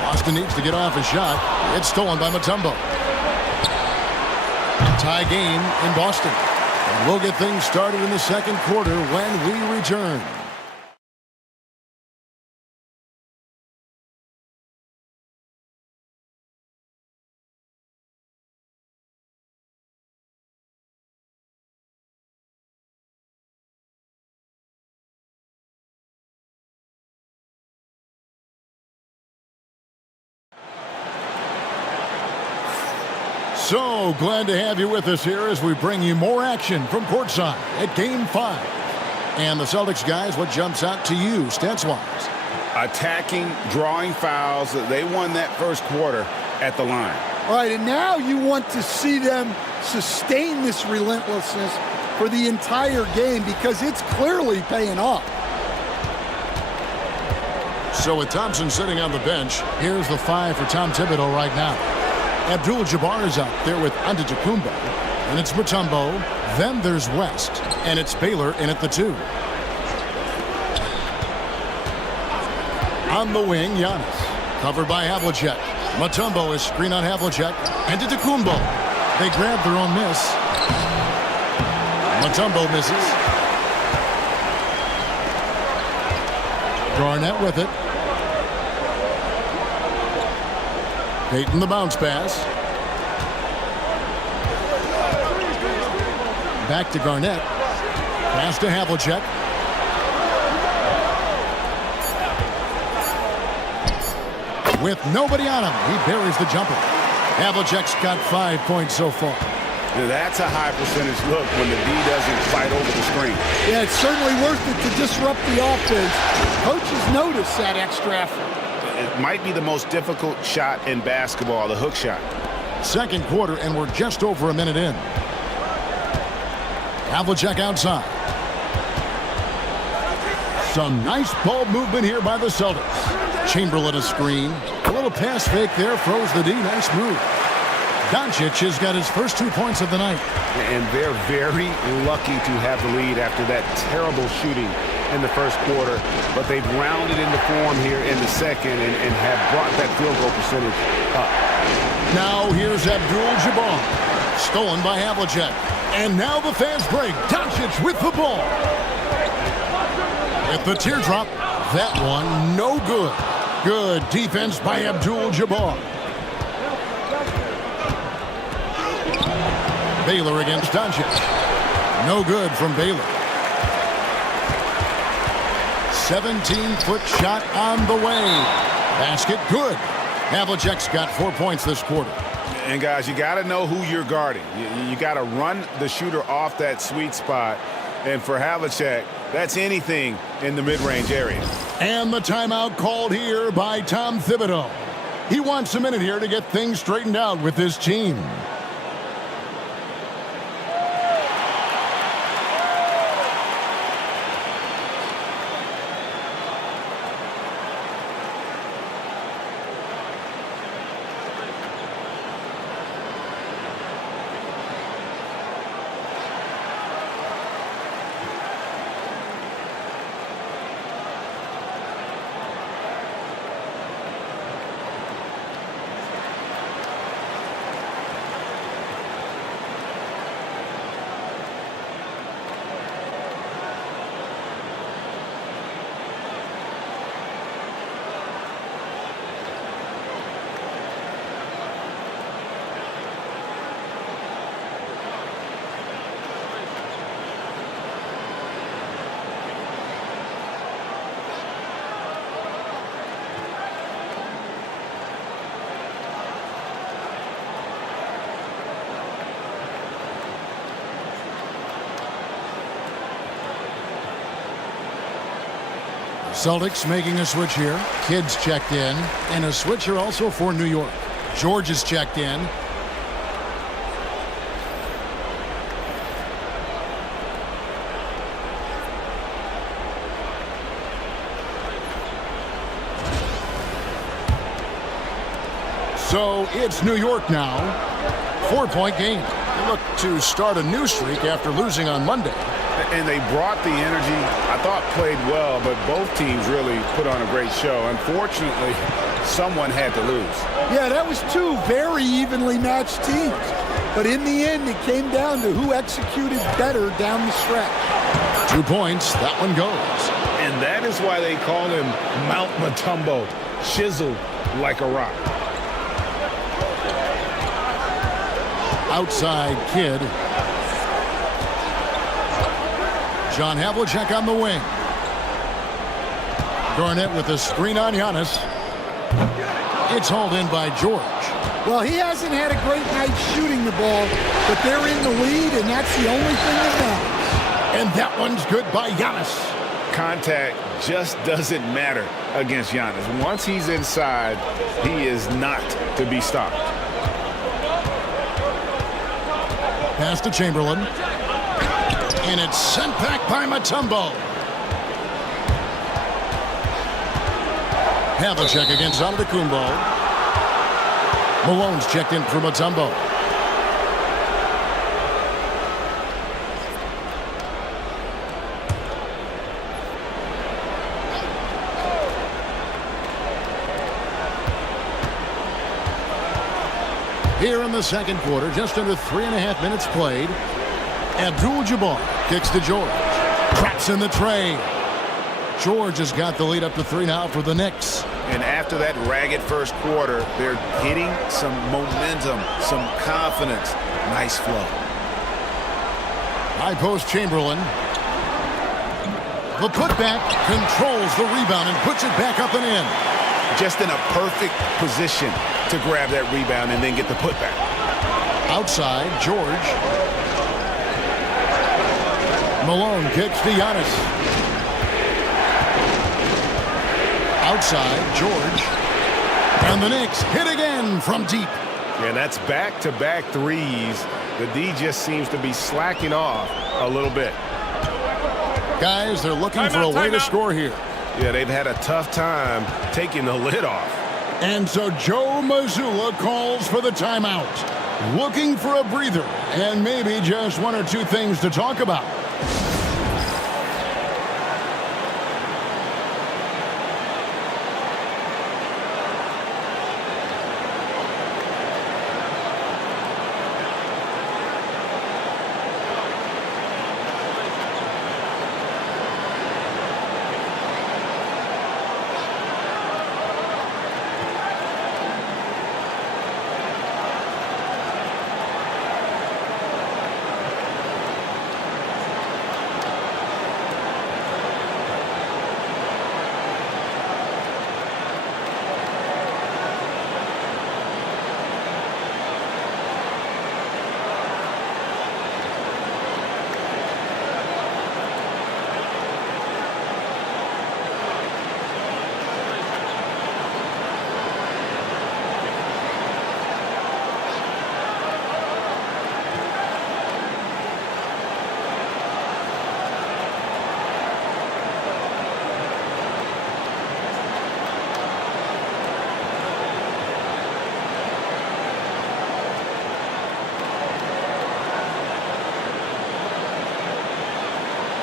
Boston needs to get off his shot. It's stolen by Mutombo. Tie game in Boston. And we'll get things started in the second quarter when we return. So glad to have you with us here as we bring you more action from courtside at Game 5. And the Celtics guys, what jumps out to you stance-wise? Attacking, drawing fouls. They won that first quarter at the line. All right, and now you want to see them sustain this relentlessness for the entire game because it's clearly paying off. So with Thompson sitting on the bench, here's the 5 for Tom Thibodeau right now. Abdul-Jabbar is out there with Antetokounmpo, and it's Mutombo. Then there's West, and it's Baylor in at the 2. On the wing, Giannis, covered by Havlicek. Mutombo is screen on Havlicek. Antetokounmpo. They grab their own miss. Mutombo misses. Garnett with it. Payton the bounce pass. Back to Garnett. Pass to Havlicek. With nobody on him, he buries the jumper. Havlicek's got 5 points so far. Now that's a high percentage look when the D doesn't fight over the screen. Yeah, it's certainly worth it to disrupt the offense. Coaches notice that extra effort. It might be the most difficult shot in basketball, the hook shot. Second quarter, and we're just over a minute in. Havlicek outside. Some nice ball movement here by the Celtics. Chamberlain a screen. A little pass fake there, froze the D. Nice move. Doncic has got his first 2 points of the night. And they're very lucky to have the lead after that terrible shooting in the first quarter, but they've rounded into form here in the second and have brought that field goal percentage up. Now here's Abdul-Jabbar, stolen by Havlicek. And now the fans break. Doncic with the ball. At the teardrop, that one no good. Good defense by Abdul-Jabbar. Baylor against Doncic. No good from Baylor. 17-foot shot on the way. Basket good. Havlicek's got 4 points this quarter. And guys, you got to know who you're guarding. You got to run the shooter off that sweet spot. And for Havlicek, that's anything in the mid-range area. And the timeout called here by Tom Thibodeau. He wants a minute here to get things straightened out with his team. Celtics making a switch here. Kidd's checked in. And a switch here also for New York. George is checked in. So it's New York now. 4-point game. They look to start a new streak after losing on Monday. And they brought the energy. I thought played well, but both teams really put on a great show. Unfortunately, someone had to lose. Yeah, that was two very evenly matched teams. But in the end, it came down to who executed better down the stretch. 2 points. That one goes. And that is why they call him Mount Mutombo, chiseled like a rock. Outside Kidd. John Havlicek on the wing. Garnett with a screen on Giannis. It's hauled in by George. Well, he hasn't had a great night shooting the ball, but they're in the lead, and that's the only thing that matters. And that one's good by Giannis. Contact just doesn't matter against Giannis. Once he's inside, he is not to be stopped. Pass to Chamberlain. And it's sent back by Mutombo. Havlicek against Antetokounmpo. Malone's checked in for Mutombo. Here in the second quarter, just under 3.5 minutes played. Abdul-Jabbar kicks to George. Traps in the tray. George has got the lead up to 3 now for the Knicks. And after that ragged first quarter, they're hitting some momentum, some confidence. Nice flow. High post Chamberlain. The putback controls the rebound and puts it back up and in. Just in a perfect position to grab that rebound and then get the putback. Outside, George. Malone kicks to Giannis. Outside, George. And the Knicks hit again from deep. And that's back-to-back threes. The D just seems to be slacking off a little bit. Guys, they're looking for a way to score here. Yeah, they've had a tough time taking the lid off. And so Joe Mazzulla calls for the timeout. Looking for a breather and maybe just 1 or 2 things to talk about.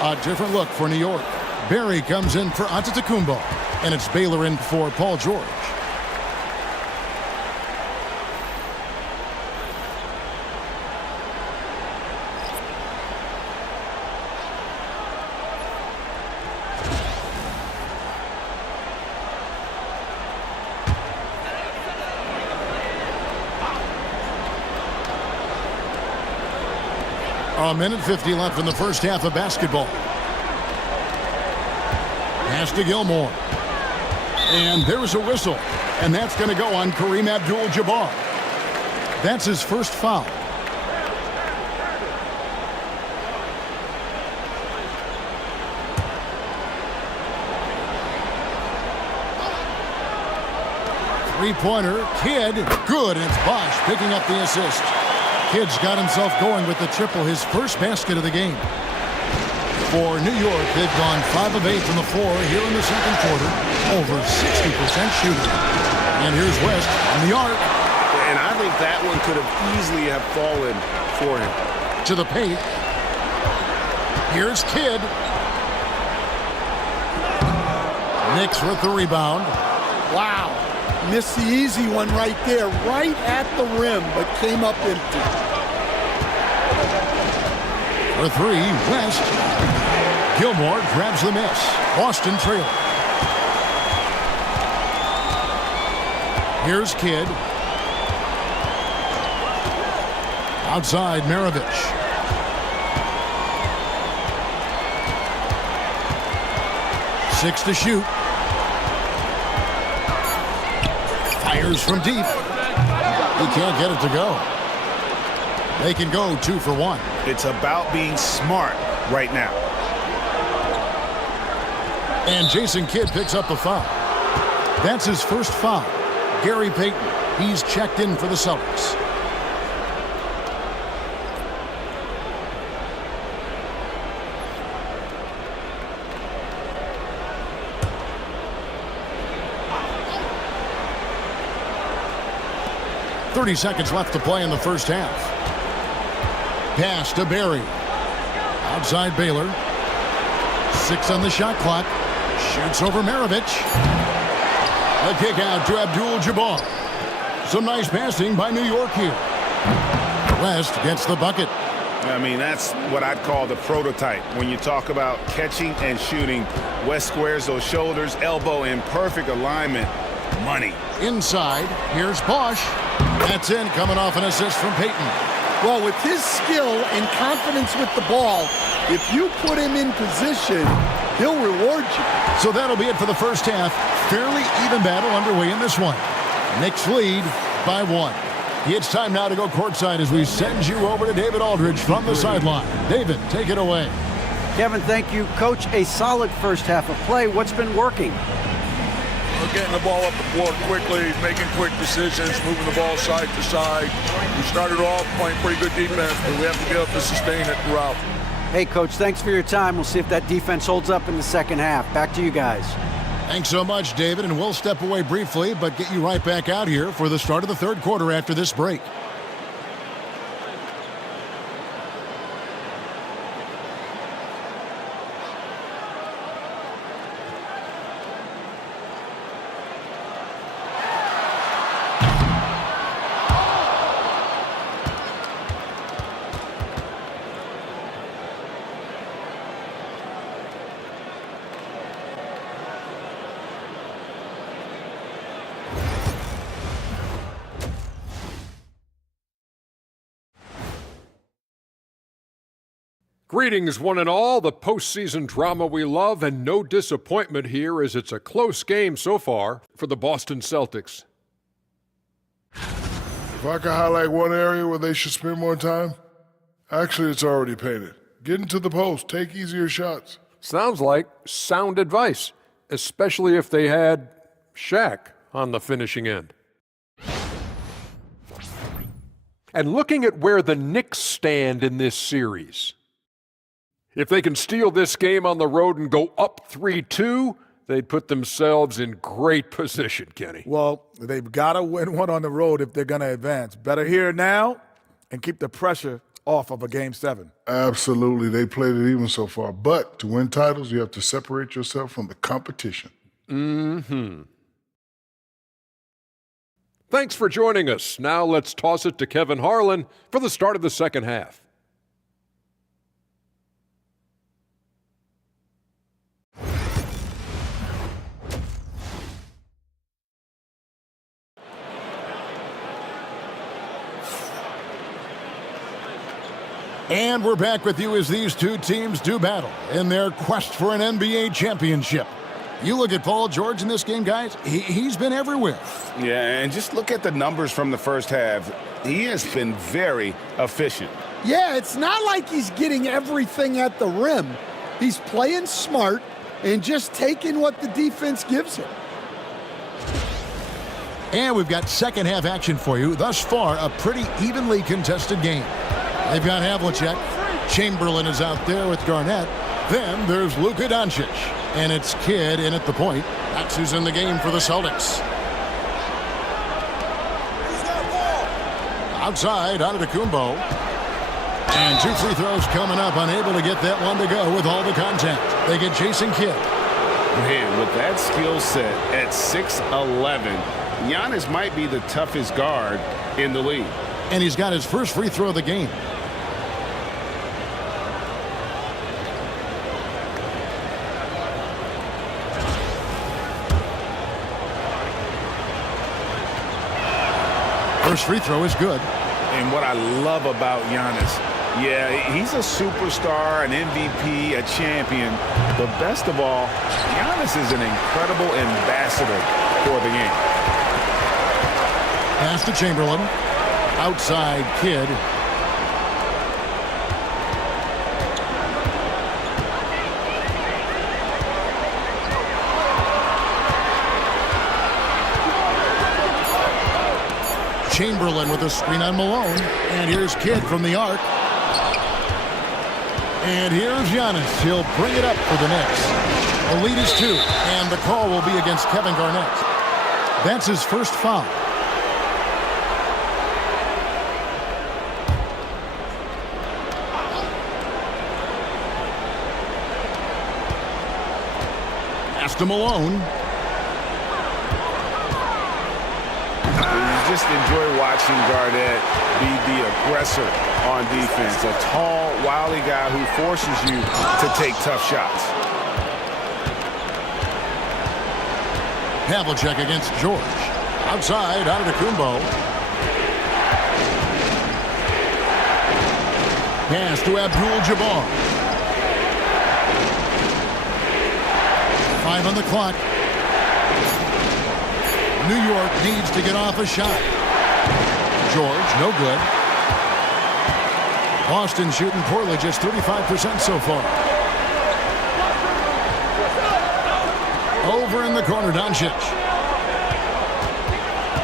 A different look for New York. Barry comes in for Antetokounmpo, and it's Baylor in for Paul George. A minute 50 left in the first half of basketball. Pass to Gilmore. And there's a whistle. And that's going to go on Kareem Abdul-Jabbar. That's his first foul. Three-pointer, Kidd, good, and it's Bosch picking up the assist. Kidd's got himself going with the triple, his first basket of the game. For New York, they've gone 5 of 8 from the floor here in the second quarter, over 60% shooting. And here's West on the arc. And I think that one could have easily have fallen for him. To the paint. Here's Kidd. Knicks with the rebound. Wow. Missed the easy one right there, right at the rim, but came up empty. For three, West. Gilmore grabs the miss. Boston trailing. Here's Kidd. Outside, Maravich. Six to shoot. Fires from deep. He can't get it to go. They can go 2 for 1. It's about being smart right now. And Jason Kidd picks up the foul. That's his first foul. Gary Payton, he's checked in for the Celtics. .30 seconds left to play in the first half. Pass to Barry. Outside Baylor. 6 on the shot clock. Shoots over Maravich. A kick out to Abdul-Jabbar. Some nice passing by New York here. West gets the bucket. I mean, that's what I'd call the prototype. When you talk about catching and shooting, West squares those shoulders, elbow in perfect alignment. Money. Inside, here's Bosch. That's in, coming off an assist from Payton. Well, with his skill and confidence with the ball, if you put him in position, he'll reward you. So that'll be it for the first half. Fairly even battle underway in this one. Knicks lead by 1. It's time now to go courtside as we send you over to David Aldridge from the sideline. David, take it away. Kevin, thank you. Coach, a solid first half of play. What's been working? We're getting the ball up the floor quickly, making quick decisions, moving the ball side to side. We started off playing pretty good defense, but we have to be able to sustain it throughout. Hey, Coach, thanks for your time. We'll see if that defense holds up in the second half. Back to you guys. Thanks so much, David, and we'll step away briefly, but get you right back out here for the start of the third quarter after this break. Greetings, one and all. The postseason drama we love, and no disappointment here as it's a close game so far for the Boston Celtics. If I could highlight one area where they should spend more time, actually it's already painted. Get into the post, take easier shots. Sounds like sound advice, especially if they had Shaq on the finishing end. And looking at where the Knicks stand in this series, if they can steal this game on the road and go up 3-2, they'd put themselves in great position, Kenny. Well, they've got to win one on the road if they're going to advance. Better here now and keep the pressure off of a Game 7. Absolutely. They played it even so far. But to win titles, you have to separate yourself from the competition. Mm-hmm. Thanks for joining us. Now let's toss it to Kevin Harlan for the start of the second half. And we're back with you as these two teams do battle in their quest for an NBA championship. You look at Paul George in this game, guys, he's been everywhere. Yeah, and just look at the numbers from the first half. He has been very efficient. Yeah, it's not like he's getting everything at the rim. He's playing smart and just taking what the defense gives him. And we've got second half action for you. Thus far, a pretty evenly contested game. They've got Havlicek. Chamberlain is out there with Garnett. Then there's Luka Doncic. And it's Kidd in at the point. That's who's in the game for the Celtics. Outside, Antetokounmpo. And 2 free throws coming up. Unable to get that one to go with all the contact. They get Jason Kidd. Man, with that skill set at 6'11", Giannis might be the toughest guard in the league. And he's got his first free throw of the game. First free throw is good. And what I love about Giannis, yeah, he's a superstar, an MVP, a champion. But best of all, Giannis is an incredible ambassador for the game. Pass to Chamberlain. Outside Kidd. Chamberlain with a screen on Malone. And here's Kidd from the arc. And here's Giannis. He'll bring it up for the Knicks. The lead is 2. And the call will be against Kevin Garnett. That's his first foul. Pass to Malone. Just enjoy watching Garnett be the aggressor on defense. A tall, wily guy who forces you to take tough shots. Havlicek against George. Outside, Antetokounmpo. Pass to Abdul-Jabbar. 5 on the clock. New York needs to get off a shot. George, no good. Boston shooting poorly, just 35% so far. Over in the corner, Doncic.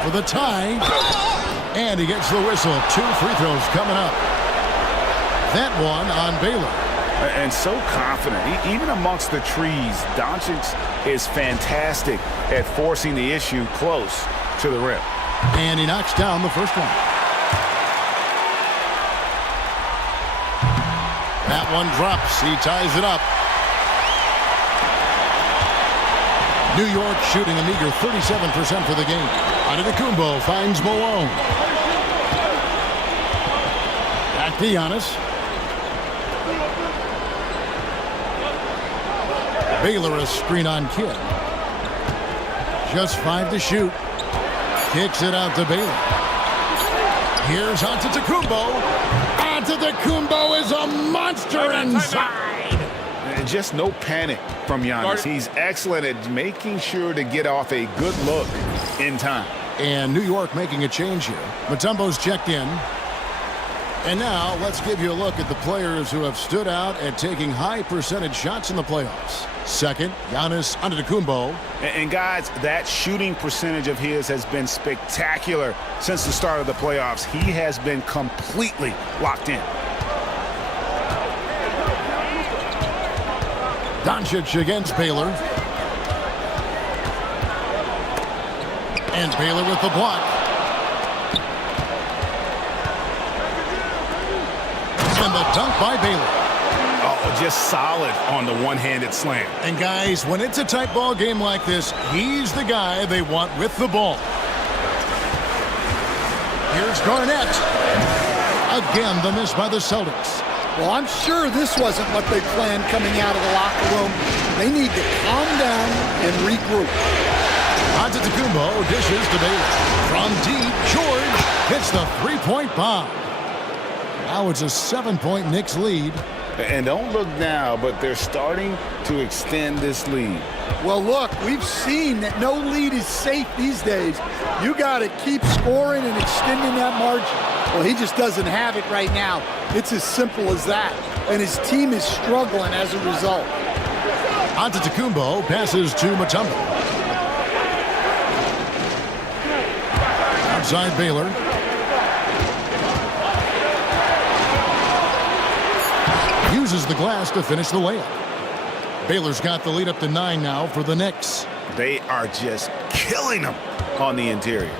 For the tie. And he gets the whistle. 2 free throws coming up. That one on Baylor. And so confident. Even amongst the trees, Doncic is fantastic at forcing the issue close to the rim. And he knocks down the first one. That one drops. He ties it up. New York shooting a meager 37% for the game. Antetokounmpo finds Malone. Back to Giannis. Baylor a screen on Kidd. Just 5 to shoot. Kicks it out to Baylor. Here's Antetokounmpo. Antetokounmpo is a monster inside. And just no panic from Giannis. He's excellent at making sure to get off a good look in time. And New York making a change here. Mutombo's checked in. And now let's give you a look at the players who have stood out at taking high percentage shots in the playoffs. Second, Giannis Antetokounmpo. And guys, that shooting percentage of his has been spectacular since the start of the playoffs. He has been completely locked in. Doncic against Baylor. And Baylor with the block. And the dunk by Baylor. Oh, just solid on the one-handed slam. And guys, when it's a tight ball game like this, he's the guy they want with the ball. Here's Garnett. Again, the miss by the Celtics. Well, I'm sure this wasn't what they planned coming out of the locker room. They need to calm down and regroup. Antetokounmpo dishes to Baylor. From deep, George hits the three-point bomb. Now it's a 7-point Knicks lead. And don't look now, but they're starting to extend this lead. Well, look, we've seen that no lead is safe these days. You got to keep scoring and extending that margin. Well, he just doesn't have it right now. It's as simple as that. And his team is struggling as a result. Antetokounmpo passes to Mutombo. Outside Baylor. Uses the glass to finish the layup. Baylor's got the lead up to 9 now for the Knicks. They are just killing them on the interior.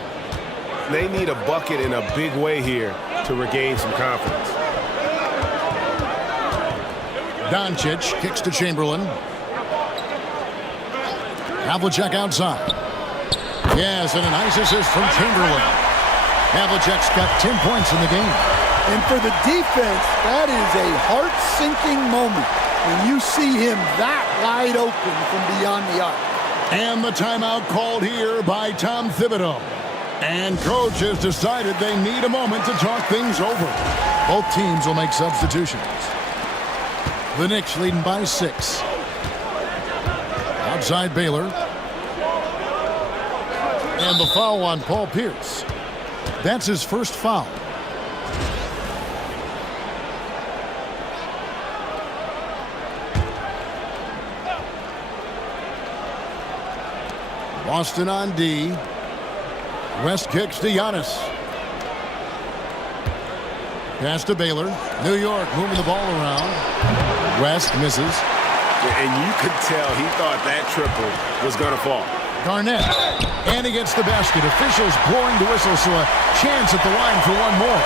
They need a bucket in a big way here to regain some confidence. Doncic kicks to Chamberlain. Havlicek outside. Yes, and a nice assist from Chamberlain. Havlicek's got 10 points in the game. And for the defense, that is a heart-sinking moment when you see him that wide open from beyond the arc. And the timeout called here by Tom Thibodeau. And coach has decided they need a moment to talk things over. Both teams will make substitutions. The Knicks leading by 6. Outside Baylor. And the foul on Paul Pierce. That's his first foul. Boston on D. West kicks to Giannis. Pass to Baylor. New York moving the ball around. West misses. And you could tell he thought that triple was going to fall. Garnett. And he gets the basket. Officials blowing the whistle, so a chance at the line for one more.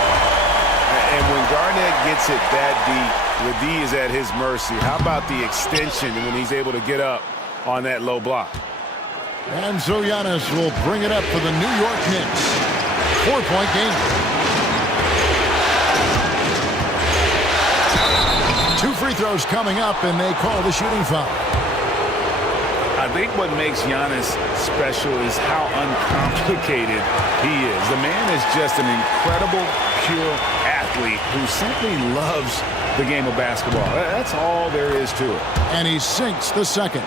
And when Garnett gets it that deep, the D is at his mercy. How about the extension when he's able to get up on that low block? And so Giannis will bring it up for the New York Knicks. 4-point game. 2 free throws coming up, and they call the shooting foul. I think what makes Giannis special is how uncomplicated he is. The man is just an incredible, pure athlete who simply loves the game of basketball. That's all there is to it. And he sinks the second.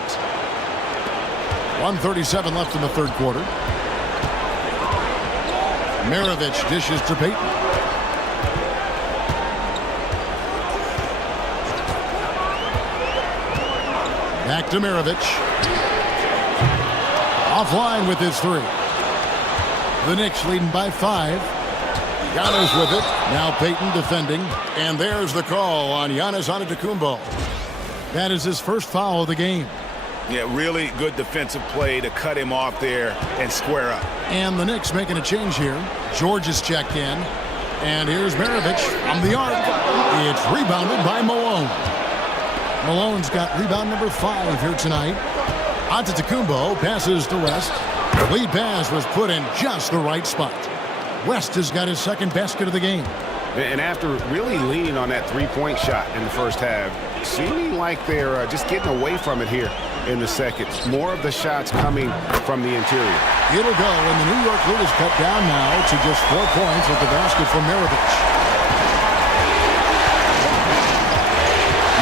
1:37 left in the third quarter. Maravich dishes to Payton. Back to Maravich. Offline with his 3. The Knicks leading by 5. Giannis with it. Now Payton defending. And there's the call on Giannis Antetokounmpo. That is his first foul of the game. Yeah, really good defensive play to cut him off there and square up. And the Knicks making a change here. George is checked in. And here's Maravich from the arc. It's rebounded by Malone. Malone's got rebound number 5 here tonight. Antetokounmpo passes to West. The lead pass was put in just the right spot. West has got his second basket of the game. And after really leaning on that three-point shot in the first half, seeming like they're just getting away from it here in the second. More of the shots coming from the interior. It'll go, and the New York lead is cut down now to just 4 points with the basket from Maravich.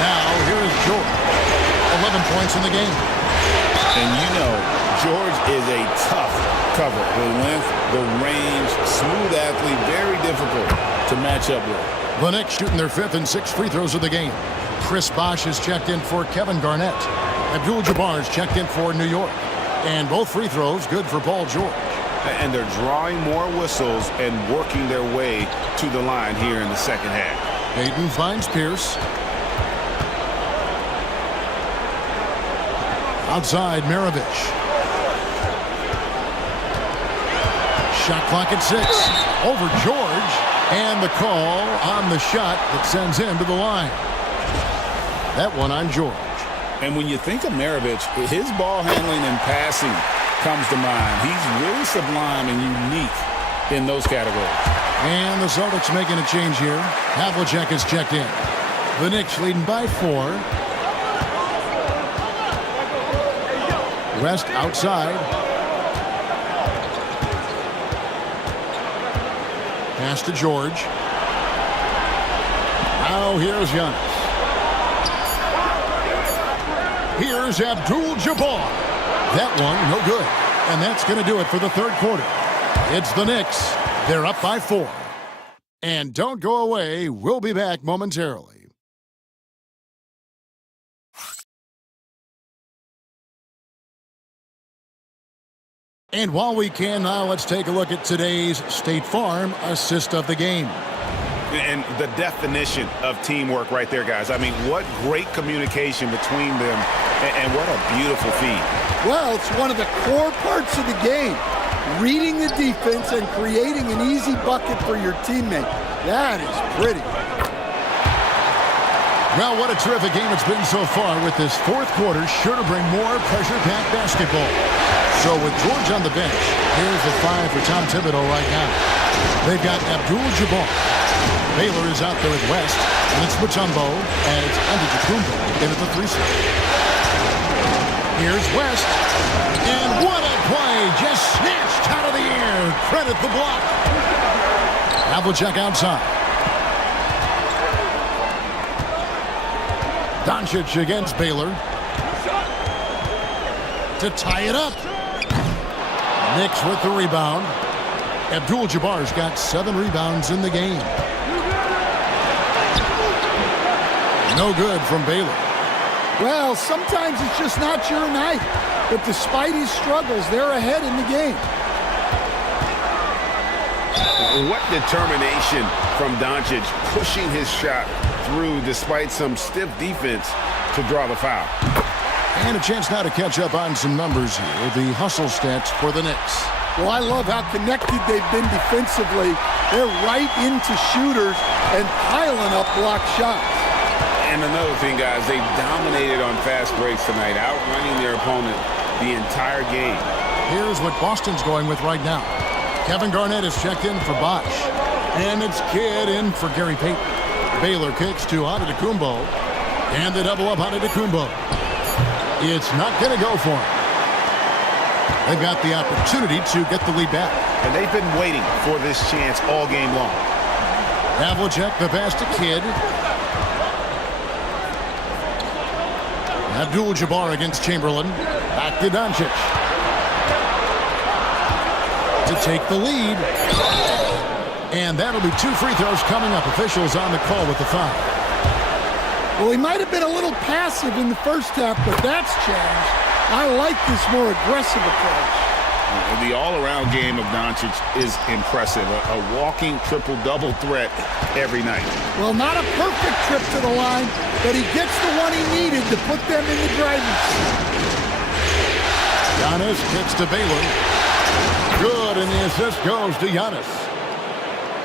Now, here is George. 11 points in the game. And you know, George is a tough cover. The length, the range, smooth athlete, very difficult to match up with. The Knicks shooting their 5th and 6th free throws of the game. Chris Bosh is checked in for Kevin Garnett. Abdul-Jabbar is checked in for New York. And both free throws good for Paul George. And they're drawing more whistles and working their way to the line here in the second half. Payton finds Pierce. Outside, Maravich. Shot clock at 6. Over George. And the call on the shot that sends him to the line. That one on George. And when you think of Maravich, his ball handling and passing comes to mind. He's really sublime and unique in those categories. And the Celtics making a change here. Havlicek is checked in. The Knicks leading by 4. West outside. Pass to George. Now here's Giannis. Here's Abdul-Jabbar. That one, no good. And that's going to do it for the third quarter. It's the Knicks. They're up by 4. And don't go away. We'll be back momentarily. And while we can now, let's take a look at today's State Farm assist of the game. And the definition of teamwork right there, guys. I mean, what great communication between them, and what a beautiful feed. Well, it's one of the core parts of the game. Reading the defense and creating an easy bucket for your teammate. That is pretty. Well, what a terrific game it's been so far, with this fourth quarter sure to bring more pressure-packed basketball. So with George on the bench, here's the five for Tom Thibodeau right now. They've got Abdul-Jabbar. Baylor is out there at West, and it's Mutombo, and it's Antetokounmpo in at the 3-slot. Here's West, and what a play! Just snatched out of the air. Credit the block. Havlicek outside. Doncic against Baylor to tie it up. Knicks with the rebound. Abdul-Jabbar's got 7 rebounds in the game. No good from Baylor. Well, sometimes it's just not your night. But despite his struggles, they're ahead in the game. What determination from Doncic, pushing his shot through despite some stiff defense to draw the foul. And a chance now to catch up on some numbers here. The hustle stats for the Knicks. Well, I love how connected they've been defensively. They're right into shooters and piling up block shots. And another thing, guys, they've dominated on fast breaks tonight, outrunning their opponent the entire game. Here's what Boston's going with right now. Kevin Garnett is checked in for Bosch. And it's Kidd in for Gary Payton. Baylor kicks to Antetokounmpo. And the double up Antetokounmpo. It's not going to go for him. They've got the opportunity to get the lead back. And they've been waiting for this chance all game long. Havlicek, the pass to Kidd. Abdul-Jabbar against Chamberlain. Back to Doncic. To take the lead. And that'll be 2 free throws coming up. Officials on the call with the foul. Well, he might have been a little passive in the first half, but that's changed. I like this more aggressive approach. The all-around game of Doncic is impressive. A walking triple-double threat every night. Well, not a perfect trip to the line, but he gets the one he needed to put them in the driving seat. Giannis kicks to Baylor. Good, and the assist goes to Giannis.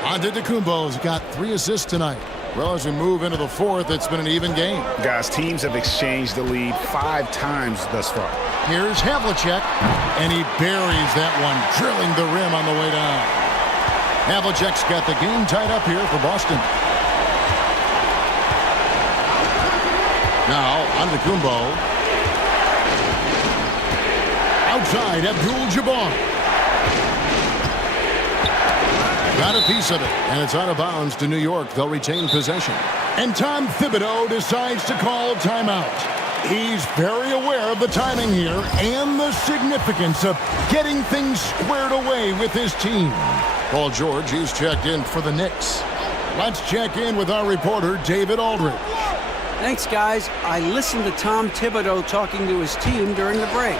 Antetokounmpo's got 3 assists tonight. Well, as we move into the fourth, it's been an even game. Guys, teams have exchanged the lead 5 times thus far. Here's Havlicek, and he buries that one, drilling the rim on the way down. Havlicek's got the game tied up here for Boston. Now, Antetokounmpo. Outside, Abdul-Jabbar. Got a piece of it, and it's out of bounds to New York. They'll retain possession. And Tom Thibodeau decides to call timeout. He's very aware of the timing here and the significance of getting things squared away with his team. Paul George, he's checked in for the Knicks. Let's check in with our reporter, David Aldridge. Thanks, guys. I listened to Tom Thibodeau talking to his team during the break.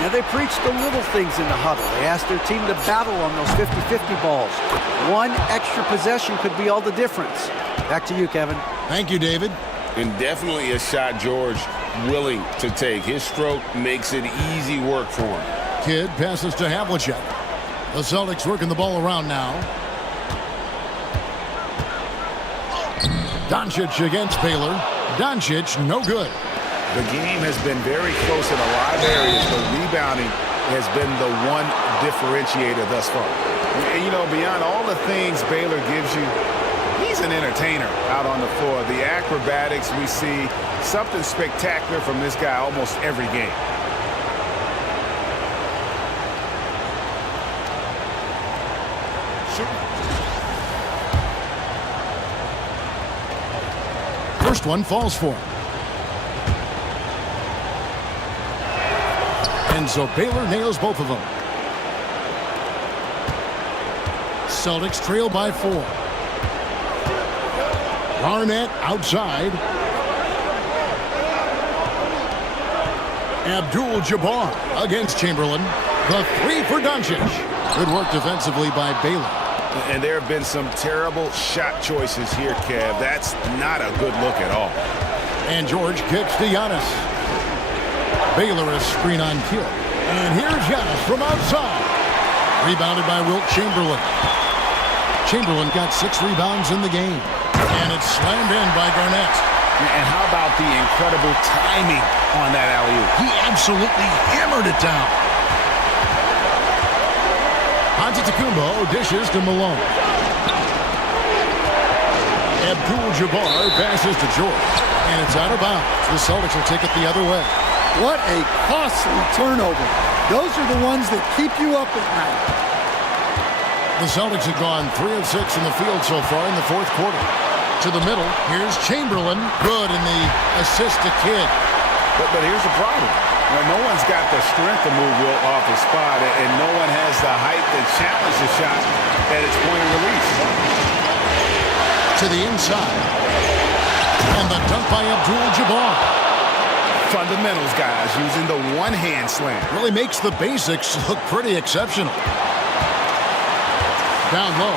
Now, they preached the little things in the huddle. They asked their team to battle on those 50-50 balls. One extra possession could be all the difference. Back to you, Kevin. Thank you, David. And definitely a shot George willing to take. His stroke makes it easy work for him. Kidd passes to Havlicek. The Celtics working the ball around now. Doncic against Baylor. Doncic, no good. The game has been very close in a lot of areas, but rebounding has been the one differentiator thus far. And, you know, beyond all the things Baylor gives you, he's an entertainer out on the floor. The acrobatics we see, something spectacular from this guy almost every game. First one falls for him. And so Baylor nails both of them. Celtics trail by 4. Garnett outside. Abdul-Jabbar against Chamberlain. The three for Doncic. Good work defensively by Baylor. And there have been some terrible shot choices here, Kev. That's not a good look at all. And George kicks to Giannis. Baylor is screen on Kidd. And here's Giannis from outside. Rebounded by Wilt Chamberlain. Chamberlain got 6 rebounds in the game. And it's slammed in by Garnett. And how about the incredible timing on that alley-oop? He absolutely hammered it down. Antetokounmpo dishes to Malone. Abdul-Jabbar passes to George. And it's out of bounds. The Celtics will take it the other way. What a costly turnover. Those are the ones that keep you up at night. The Celtics have gone 3 of 6 in the field so far in the fourth quarter. To the middle, here's Chamberlain. Good in the assist to Kidd. But here's the problem. No one's got the strength to move Wilt off his spot, and no one has the height to challenge the shot at its point of release. To the inside. And the dunk by Abdul-Jabbar. Fundamentals, guys, using the one-hand slam. Really makes the basics look pretty exceptional. Down low,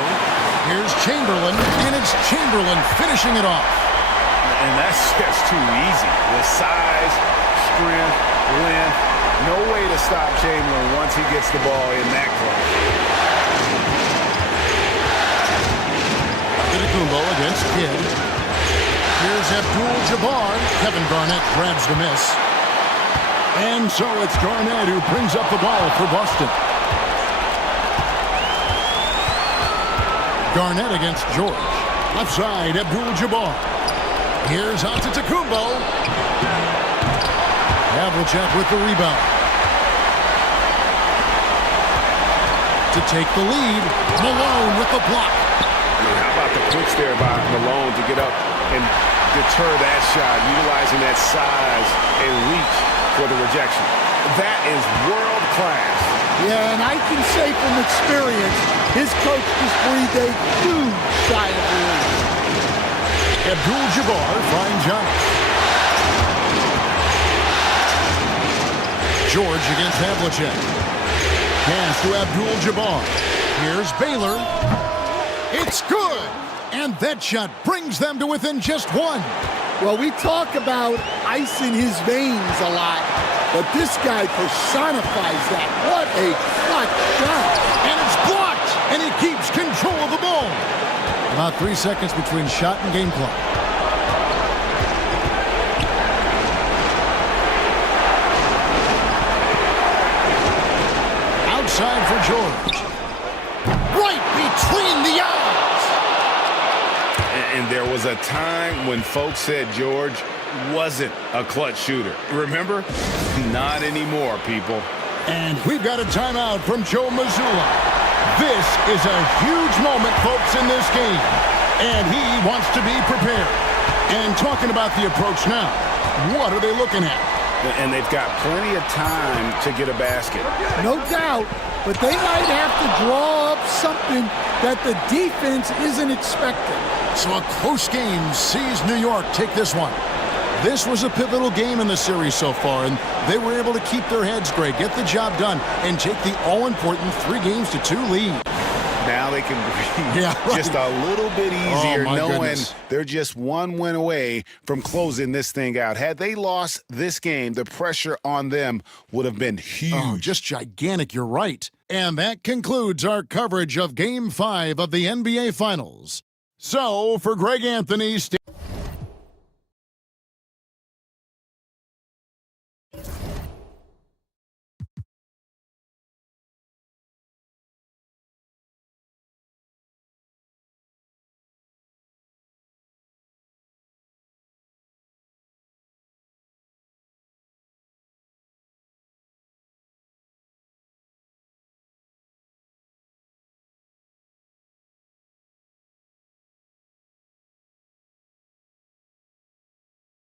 here's Chamberlain, and it's Chamberlain finishing it off. And that's just too easy. With size, strength, length, no way to stop Chamberlain once he gets the ball in that clutch. Antetokounmpo against Kidd. Here's Abdul-Jabbar. Kevin Garnett grabs the miss. And so it's Garnett who brings up the ball for Boston. Garnett against George. Left side, Abdul-Jabbar. Here's Antetokounmpo. Havlicek with the rebound. To take the lead, Malone with the block. How about the quicks there by Malone to get up and deter that shot, utilizing that size and reach for the rejection. That is world class. Yeah, and I can say from experience, his coach just breathed a huge sigh of relief. Abdul-Jabbar finds Giannis. George against Havlicek. Pass to Abdul-Jabbar. Here's Baylor. It's good! And that shot brings them to within just 1. Well, we talk about ice in his veins a lot, but this guy personifies that. What a clutch shot. And it's blocked, and he keeps control of the ball. About 3 seconds between shot and game clock. Outside for George. Right between the eyes. And there was a time when folks said George wasn't a clutch shooter. Remember? Not anymore, people. And we've got a timeout from Joe Mazzulla. This is a huge moment, folks, in this game. And he wants to be prepared. And talking about the approach now, what are they looking at? And they've got plenty of time to get a basket. No doubt, but they might have to draw up something that the defense isn't expecting. So a close game sees New York take this one. This was a pivotal game in the series so far, and they were able to keep their heads straight, get the job done, and take the all-important 3-2 lead. Now they can breathe just a little bit easier, knowing they're just one win away from closing this thing out. Had they lost this game, the pressure on them would have been huge. Oh, just gigantic, you're right. And that concludes our coverage of Game 5 of the NBA Finals. So, for Greg Anthony,